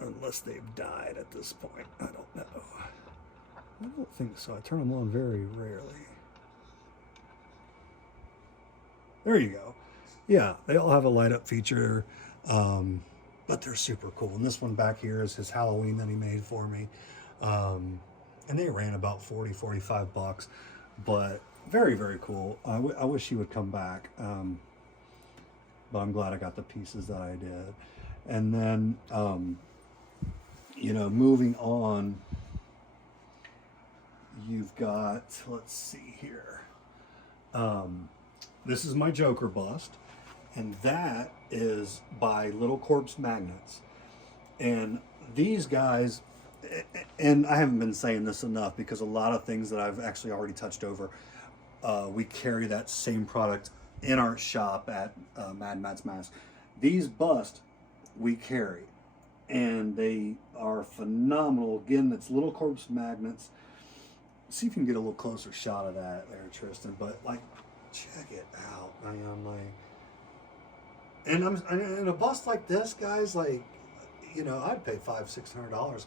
Unless they've died at this point. I don't know. I don't think so. I turn them on very rarely. There you go. Yeah, they all have a light up feature. But they're super cool. And this one back here is his Halloween that he made for me. And they ran about 40, 45 bucks. But very, very cool. I wish he would come back. But I'm glad I got the pieces that I did. And then, you know, moving on, you've got, let's see here. This is my Joker bust. And that is by Little Corpse Magnets. And these guys, and I haven't been saying this enough because a lot of things that I've actually already touched over, we carry that same product in our shop at Mad Matt's Mask. These busts we carry, and they are phenomenal. Again, it's Little Corpse Magnets. See if you can get a little closer shot of that there, Tristan. But, like, check it out. I am like... And a bust like this, guys, like, you know, I'd pay $500-$600,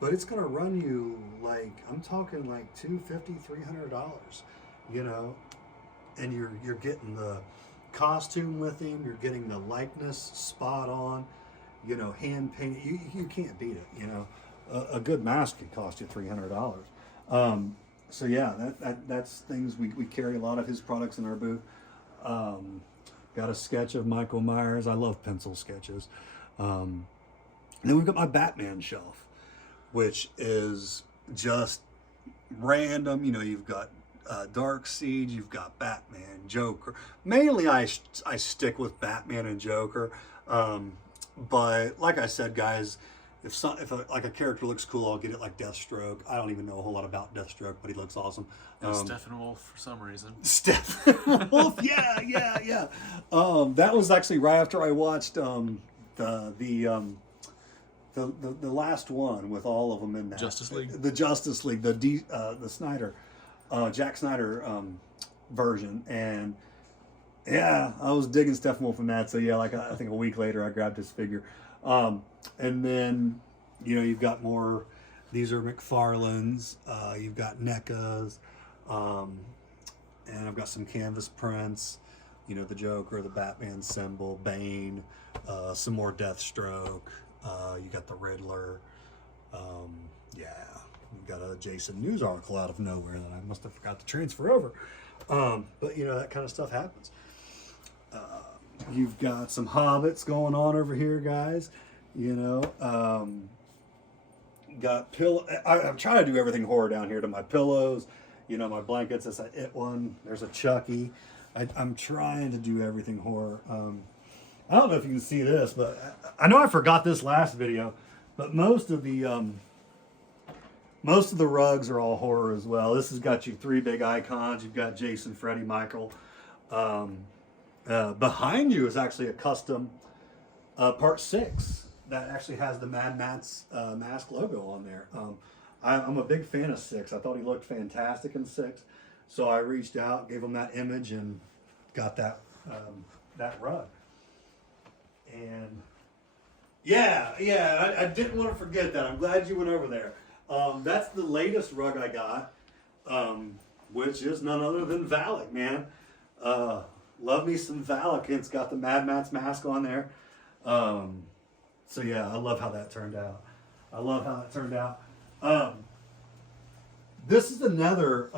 but it's gonna run you, like, I'm talking like $250-$300, you know, and you're getting the costume with him, you're getting the likeness spot on, you know, hand painted. You can't beat it, you know. A good mask could cost you $300. So yeah, that's things we carry a lot of his products in our booth. Got a sketch of Michael Myers. I love pencil sketches. And then we've got my Batman shelf, which is just random. You know, you've got Dark Siege, you've got Batman, Joker. Mainly I stick with Batman and Joker. But like I said, guys, if a character looks cool, I'll get it, like Deathstroke. I don't even know a whole lot about Deathstroke, but he looks awesome. Steppenwolf for some reason. Steppenwolf, yeah. That was actually right after I watched the last one with all of them in that. Justice League. The Justice League, the Snyder, Jack Snyder version, and yeah, I was digging Steppenwolf from that. So yeah, like I think a week later I grabbed his figure. And then, you know, you've got more, these are McFarlane's, you've got NECA's, and I've got some canvas prints, you know, the Joker, the Batman symbol, Bane, some more Deathstroke, you got the Riddler, yeah, you've got a Jason News article out of nowhere that I must have forgot to transfer over. But you know, that kind of stuff happens. You've got some Hobbits going on over here, guys. You know, got pillow. I'm trying to do everything horror down here to my pillows. You know, my blankets. That's a It one. There's a Chucky. I'm trying to do everything horror. I don't know if you can see this, but I know I forgot this last video. But most of the rugs are all horror as well. This has got you 3 big icons. You've got Jason, Freddy, Michael. Behind you is actually a custom part 6 that actually has the Mad Max mask logo on there. I'm a big fan of 6. I thought he looked fantastic in 6, so I reached out, gave him that image, and got that rug. And yeah, I didn't want to forget that. I'm glad you went over there. That's the latest rug I got, which is none other than Valak, man. Love me some Valak. It's got the Mad Max mask on there. So yeah, I love how that turned out. This is another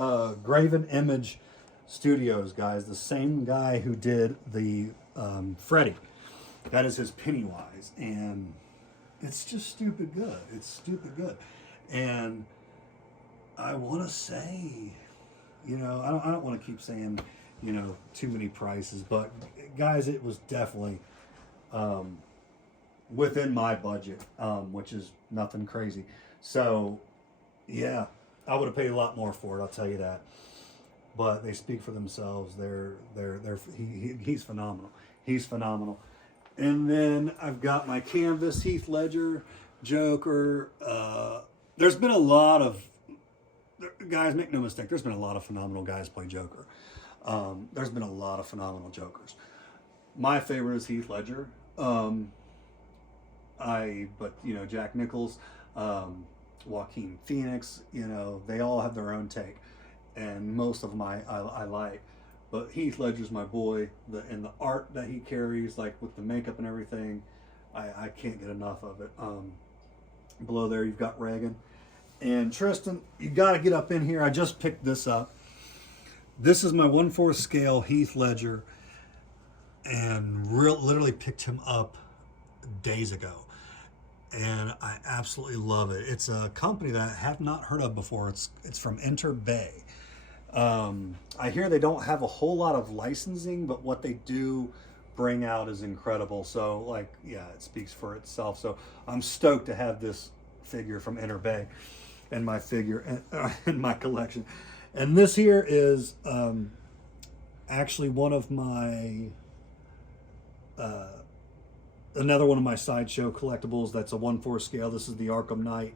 Graven Image Studios, guys. The same guy who did the Freddy. That is his Pennywise, and it's just stupid good. It's stupid good, and I want to say, you know, I don't want to keep saying, you know, too many prices, but guys, it was definitely within my budget, which is nothing crazy. So yeah, I would have paid a lot more for it, I'll tell you that. But they speak for themselves. He's phenomenal. He's phenomenal. And then I've got my canvas Heath Ledger, Joker. There's been a lot of guys, make no mistake, there's been a lot of phenomenal guys play Joker. There's been a lot of phenomenal Jokers. My favorite is Heath Ledger. But you know, Jack Nicholls, Joaquin Phoenix, you know, they all have their own take, and most of them I like. But Heath Ledger's my boy. And the art that he carries, like with the makeup and everything, I can't get enough of it. Below there, you've got Reagan. And Tristan, you got to get up in here. I just picked this up. This is my 1/4 scale Heath Ledger, and literally picked him up days ago. And I absolutely love it. It's a company that I have not heard of before. It's from Enter Bay. I hear they don't have a whole lot of licensing, but what they do bring out is incredible. So, like, yeah, it speaks for itself. So I'm stoked to have this figure from Enter Bay in my in my collection. And this here is actually one of my another one of my Sideshow collectibles. That's a 1/4 scale. This is the Arkham Knight,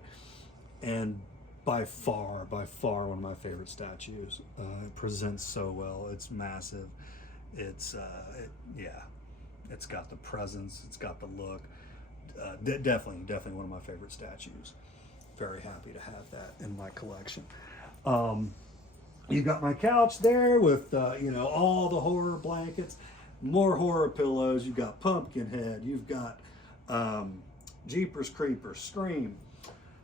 and by far one of my favorite statues. It presents so well. It's massive. It's it's got the presence. It's got the look. Definitely one of my favorite statues. Very happy to have that in my collection. You got my couch there with you know, all the horror blankets, more horror pillows. You've got Pumpkinhead. You've got Jeepers Creepers, Scream.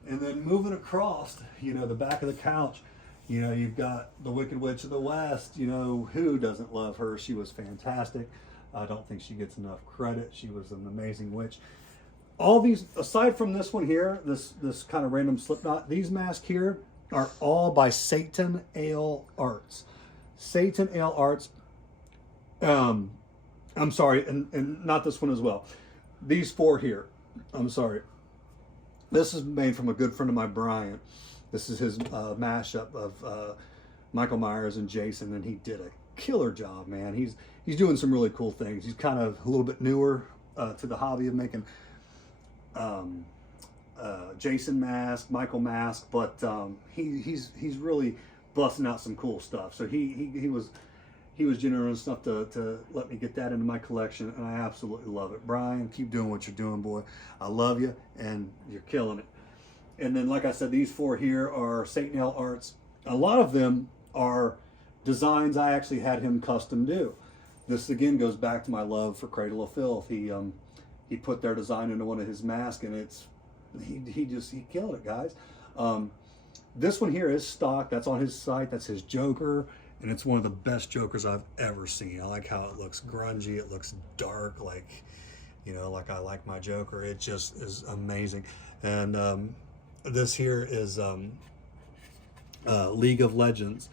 And then moving across, you know, the back of the couch, you know, you've got the Wicked Witch of the West. You know, who doesn't love her? She was fantastic. I don't think she gets enough credit. She was an amazing witch. All these, aside from this one here, this kind of random Slipknot, these masks here are all by Satan Ale Arts. Satan Ale Arts. I'm sorry, and not this one as well. These 4 here. I'm sorry. This is made from a good friend of mine, Brian. This is his mashup of Michael Myers and Jason, and he did a killer job, man. He's doing some really cool things. He's kind of a little bit newer to the hobby of making Jason mask, Michael mask, but he's really busting out some cool stuff. So he was he was generous enough to let me get that into my collection, and I absolutely love it. Brian, keep doing what you're doing, boy. I love you, and you're killing it. And then, like I said, these 4 here are St. Nail Arts. A lot of them are designs I actually had him custom do. This again goes back to my love for Cradle of Filth. He put their design into one of his masks, and he killed it, guys. This one here is stock. That's on his site. That's his Joker, and it's one of the best Jokers I've ever seen. I like how it looks grungy. It looks dark, like, you know, like I like my Joker. It just is amazing. And this here is League of Legends,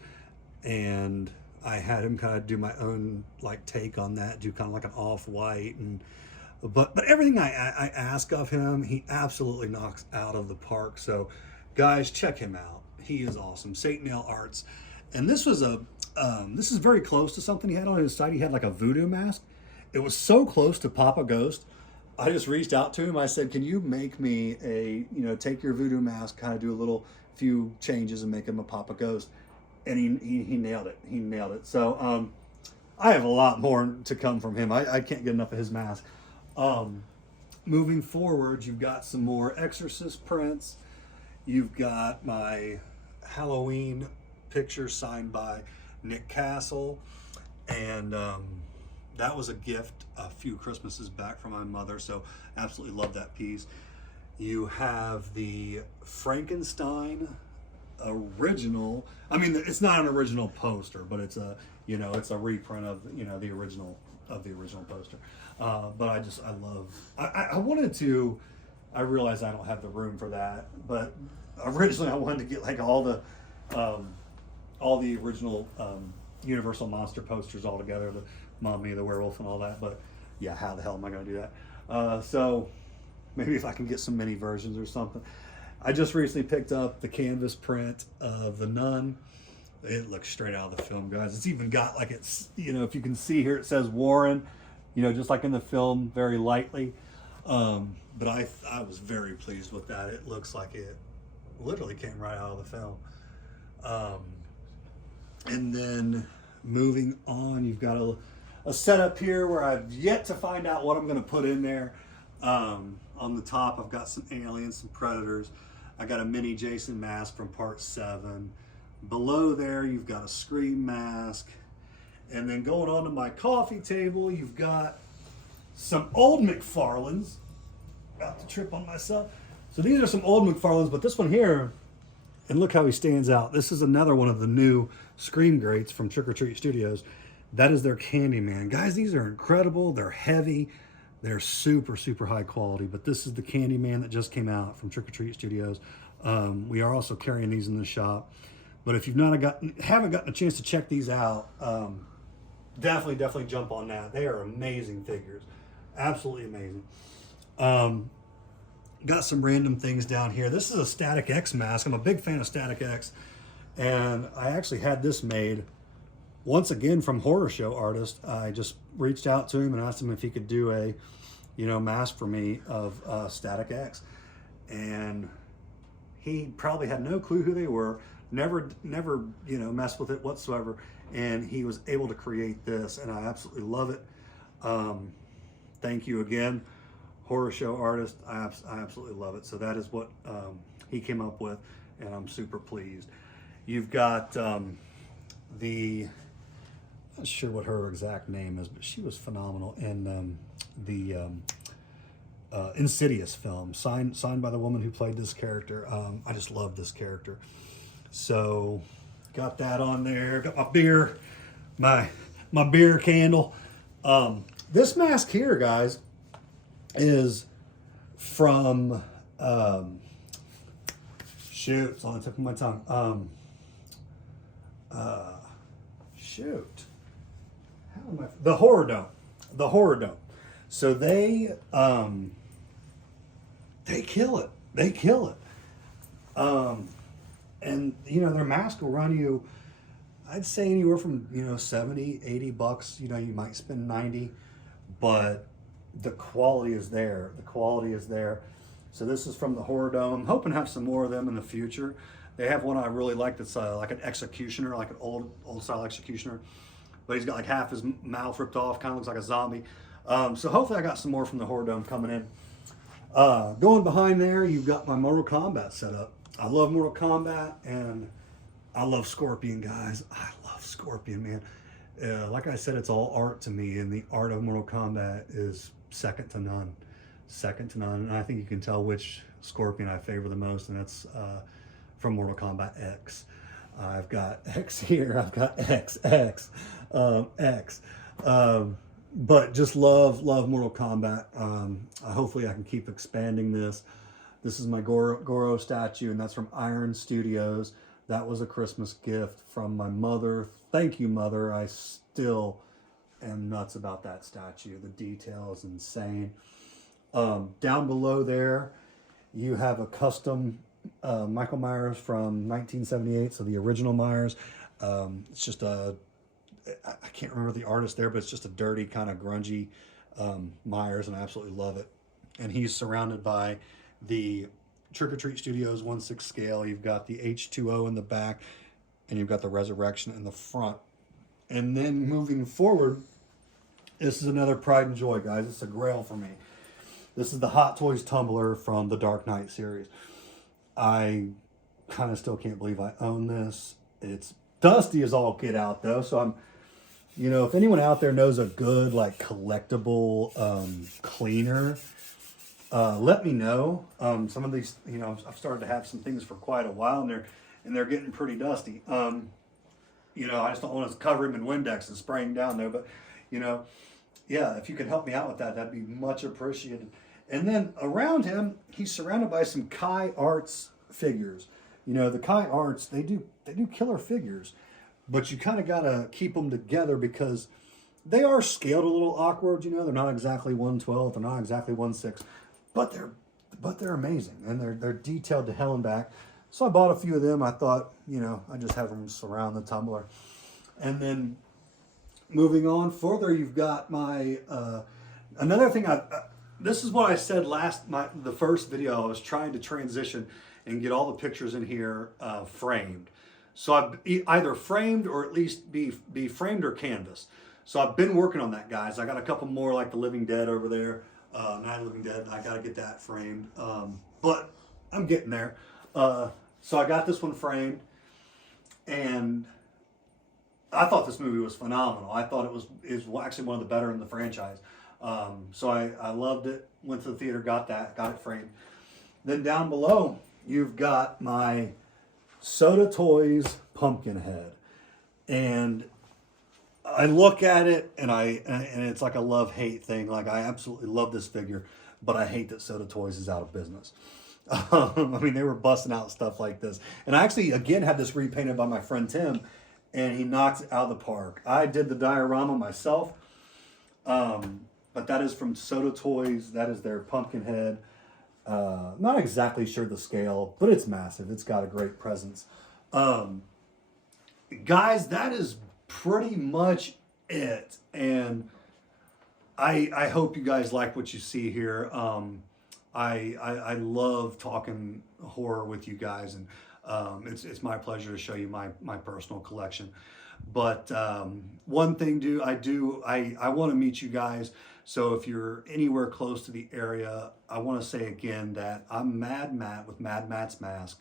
and I had him kind of do my own like take on that, do kind of like an off-white, and but everything I ask of him, he absolutely knocks out of the park. So guys, check him out. He is awesome. St. Nail Arts. And this was this is very close to something he had on his site. He had like a voodoo mask. It was so close to Papa Ghost. I just reached out to him. I said, can you make me a, you know, take your voodoo mask, kind of do a little few changes and make him a Papa Ghost. And he nailed it. He nailed it. So I have a lot more to come from him. I can't get enough of his mask. Moving forward, you've got some more Exorcist prints. You've got my Halloween picture signed by Nick Castle, and that was a gift a few Christmases back from my mother, so absolutely love that piece. You have the Frankenstein original. I mean, it's not an original poster, but it's a, you know, it's a reprint of, you know, the original poster. But I wanted to, I realized I don't have the room for that, but originally I wanted to get like all the original Universal Monster posters all together, the Mummy, the Werewolf, and all that. But yeah, how the hell am I going to do that? So maybe if I can get some mini versions or something. I just recently picked up the canvas print of The Nun. It looks straight out of the film, guys. It's even got like, it's, you know, if you can see here, it says Warren, you know, just like in the film, very lightly. But I was very pleased with that. It looks like it literally came right out of the film. And then moving on, you've got a setup here where I've yet to find out what I'm going to put in there. On the top, I've got some aliens, some predators. I got a mini Jason mask from part 7. Below there, you've got a Scream mask. And then going on to my coffee table, you've got some old McFarlanes. About to trip on myself. So these are some old McFarlanes, but this one here, and look how he stands out. This is another one of the new Scream greats from Trick or Treat Studios. That is their Candyman. Guys, these are incredible. They're heavy. They're super, super high quality. But this is the Candyman that just came out from Trick or Treat Studios. We are also carrying these in the shop. But if you've haven't gotten a chance to check these out, definitely jump on that. They are amazing figures. Absolutely amazing. Got some random things down here. This is a Static X mask. I'm a big fan of Static X. And I actually had this made once again from Horror Show artist. I just reached out to him and asked him if he could do a, you know, mask for me of Static X. And he probably had no clue who they were. Never, you know, messed with it whatsoever. And he was able to create this, and I absolutely love it. Thank you again, Horror Show artist. I absolutely love it. So that is what he came up with, and I'm super pleased. You've got I'm not sure what her exact name is, but she was phenomenal in the Insidious film, signed by the woman who played this character. I just love this character. So got that on there. Got my beer, my beer candle. This mask here, guys, is from shoot, it's on the tip of my tongue. Shoot. How am I? The Horror Dome. The Horror Dome. So they kill it. They kill it. And you know, their mask will run you, I'd say anywhere from, you know, 70, 80 bucks. You know, you might spend 90, but the quality is there. The quality is there. So this is from the Horror Dome. I'm hoping to have some more of them in the future. They have one I really like that's like an executioner, like an old style executioner. but he's got like half his mouth ripped off, kind of looks like a zombie. So hopefully I got some more from the Horror Dome coming in. Going behind there, you've got my Mortal Kombat setup. I love Mortal Kombat, and I love Scorpion, guys. I love Scorpion, man. Like I said, it's all art to me, and the art of Mortal Kombat is second to none. Second to none. And I think you can tell which Scorpion I favor the most, and that's from Mortal Kombat X. I've got X here, I've got X. But just love Mortal Kombat. Hopefully I can keep expanding this. This is my Goro statue, and that's from Iron Studios. That was a Christmas gift from my mother. Thank you, Mother. I still am nuts about that statue. The detail is insane. Down below there, you have a custom Michael Myers from 1978, so the original Myers. It's just I can't remember the artist there, but it's just a dirty, kind of grungy Myers, and I absolutely love it. And he's surrounded by the Trick or Treat Studios 1/6 scale. You've got the H2O in the back, and you've got the Resurrection in the front. And then moving forward, this is another pride and joy, guys. It's a grail for me. This is the Hot Toys tumbler from the Dark Knight series. I kind of still can't believe I own this. It's dusty as all get out, though, so I'm, you know, if anyone out there knows a good like collectible cleaner, let me know. Some of these, you know, I've started to have some things for quite a while, and they're getting pretty dusty. You know, I just don't want to cover them in Windex and spray them down there. But, you know, yeah, if you could help me out with that, that'd be much appreciated. And then around him, he's surrounded by some Kai Arts figures. You know, the Kai Arts, they do killer figures, but you kind of got to keep them together because they are scaled a little awkward. You know, they're not exactly 1/12, they're not exactly 1/6, but they're amazing, and they're detailed to hell and back. So I bought a few of them. I thought, you know, I just have them surround the tumbler. And then moving on further, you've got my another thing. This is what I said the first video. I was trying to transition and get all the pictures in here framed. So I've either framed or at least be framed or canvas. So I've been working on that, guys. I got a couple more like the Living Dead over there. Night of the Living Dead. I got to get that framed. But I'm getting there. So I got this one framed, and I thought this movie was phenomenal. I thought it was actually one of the better in the franchise. So I loved it. Went to the theater, got it framed. Then down below, you've got my Soda Toys Pumpkinhead, and I look at it and it's like a love-hate thing. Like, I absolutely love this figure, but I hate that Soda Toys is out of business. I mean, they were busting out stuff like this. And I actually, again, had this repainted by my friend Tim, and he knocks it out of the park. I did the diorama myself, but that is from Soda Toys. That is their Pumpkinhead. Not exactly sure the scale, but it's massive. It's got a great presence. Guys, that is pretty much it. And I hope you guys like what you see here. I love talking horror with you guys, and it's my pleasure to show you my personal collection. But one thing I want to meet you guys. So if you're anywhere close to the area, I want to say again that I'm Mad Matt with Mad Matt's Mask.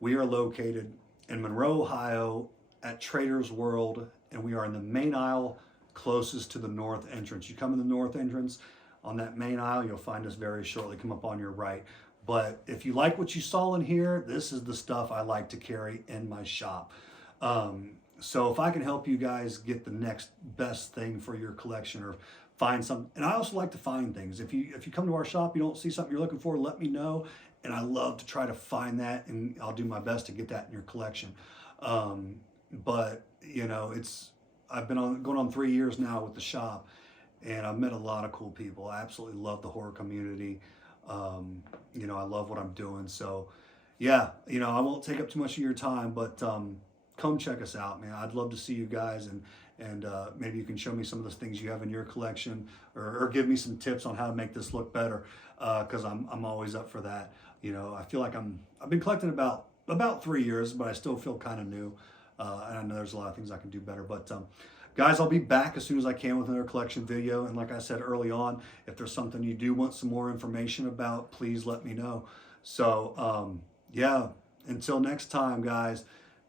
We are located in Monroe, Ohio at Trader's World, and we are in the main aisle closest to the north entrance. You come in the north entrance, on that main aisle, you'll find us very shortly. Come up on your right. But if you like what you saw in here, this is the stuff I like to carry in my shop. So if I can help you guys get the next best thing for your collection, or find something, and I also like to find things. If you come to our shop, you don't see something you're looking for, let me know, and I love to try to find that, and I'll do my best to get that in your collection. But you know, I've been going on 3 years now with the shop, and I've met a lot of cool people. I absolutely love the horror community. You know, I love what I'm doing. So yeah, you know, I won't take up too much of your time, but come check us out, man. I'd love to see you guys, and maybe you can show me some of the things you have in your collection, or give me some tips on how to make this look better, because I'm always up for that. You know, I feel like I've been collecting about 3 years, but I still feel kind of new, and I know there's a lot of things I can do better. But guys, I'll be back as soon as I can with another collection video. And like I said early on, if there's something you do want some more information about, please let me know. So yeah, until next time, guys,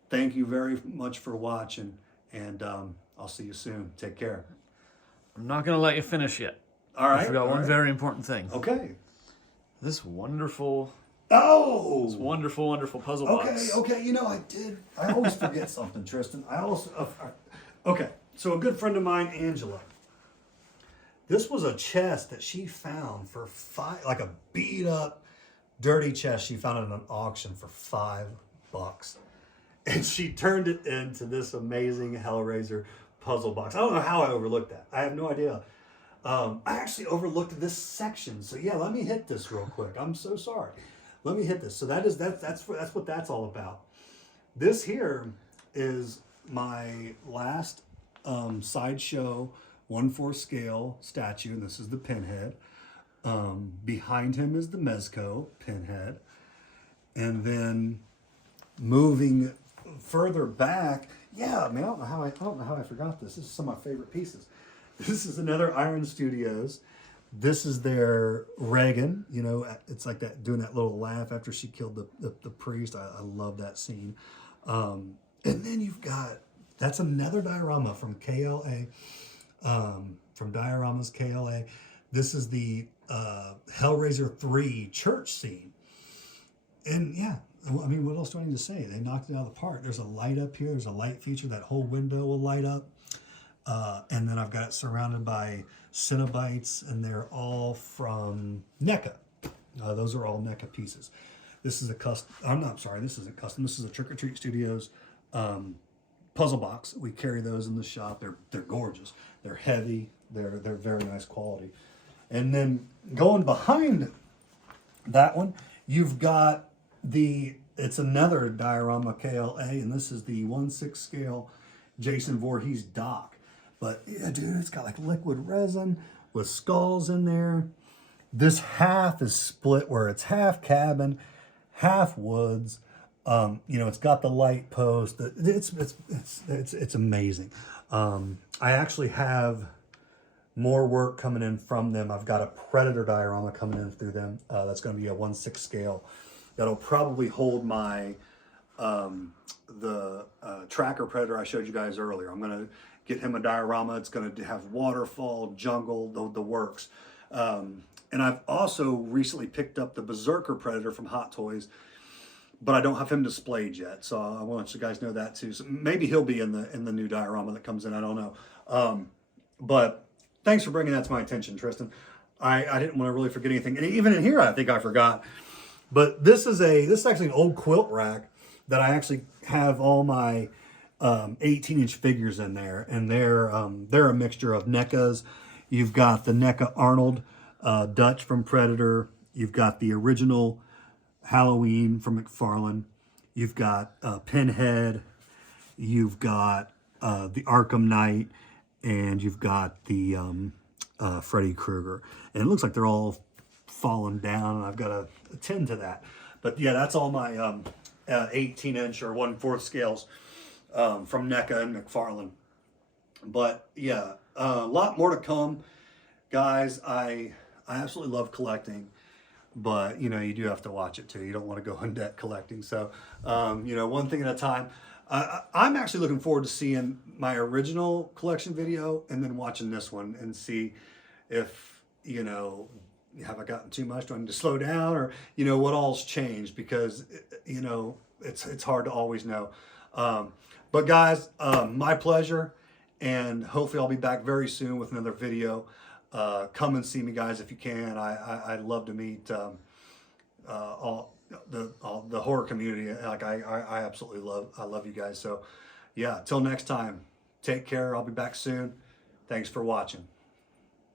thank you very much for watching, and I'll see you soon. Take care. I'm not going to let you finish yet. All right. I forgot one right. very important thing. Okay. This wonderful, wonderful puzzle box. Okay. You know, I always forget something, Tristan. Okay. So a good friend of mine, Angela. This was a chest that she found for like a beat up, dirty chest. She found it at an auction for $5. And she turned it into this amazing Hellraiser puzzle box. I don't know how I overlooked that. I have no idea. I actually overlooked this section. So yeah, let me hit this real quick. I'm so sorry. Let me hit this. So that's what that's all about. This here is my last Sideshow 1/4 scale statue, and this is the Pinhead. Behind him is the Mezco Pinhead, and then moving further back, yeah, man, I don't know how I forgot this. This is some of my favorite pieces. This is another Iron Studios. This is their Reagan. You know, it's like that, doing that little laugh after she killed the priest. I love that scene. And then you've got, that's another diorama from KLA, from Dioramas KLA. This is the Hellraiser 3 church scene. And yeah, I mean, what else do I need to say? They knocked it out of the park. There's a light up here. There's a light feature. That whole window will light up. And then I've got it surrounded by Cinnabites, and they're all from NECA. Those are all NECA pieces. This is a custom. I'm not sorry. This isn't custom. This is a Trick or Treat Studios puzzle box. We carry those in the shop. They're gorgeous. They're heavy. They're very nice quality. And then going behind that one, you've got it's another diorama KLA, and this is the 1/6 scale Jason Voorhees dock. But yeah, dude, it's got like liquid resin with skulls in there. This half is split where it's half cabin, half woods. You know, it's got the light post. It's amazing. I actually have more work coming in from them. I've got a Predator diorama coming in through them. That's going to be a 1/6 scale. That'll probably hold my tracker Predator I showed you guys earlier. I'm going to get him a diorama. It's going to have waterfall, jungle, the works. And I've also recently picked up the Berserker Predator from Hot Toys, but I don't have him displayed yet. So I want you guys know that too. So maybe he'll be in the new diorama that comes in. I don't know. But thanks for bringing that to my attention, Tristan. I didn't want to really forget anything. And even in here, I think I forgot. But this is actually an old quilt rack that I actually have all my 18-inch figures in there, and they're a mixture of NECAs. You've got the NECA Arnold Dutch from Predator. You've got the original Halloween from McFarlane. You've got Pinhead. You've got the Arkham Knight, and you've got the Freddy Krueger. And it looks like they're all fallen down, and I've got to attend to that. But yeah, that's all my 18-inch or 1/4 scales from NECA and McFarlane. But yeah, a lot more to come, guys. I absolutely love collecting, but you know, you do have to watch it too. You don't want to go in debt collecting. So you know, one thing at a time. I'm actually looking forward to seeing my original collection video and then watching this one and see if, you know, have I gotten too much? Do I need to slow down, or, you know, what all's changed? Because, you know, it's hard to always know. But guys, my pleasure, and hopefully I'll be back very soon with another video. Come and see me, guys, if you can. I'd love to meet all the horror community. Like I absolutely love you guys. So yeah, till next time, take care. I'll be back soon. Thanks for watching.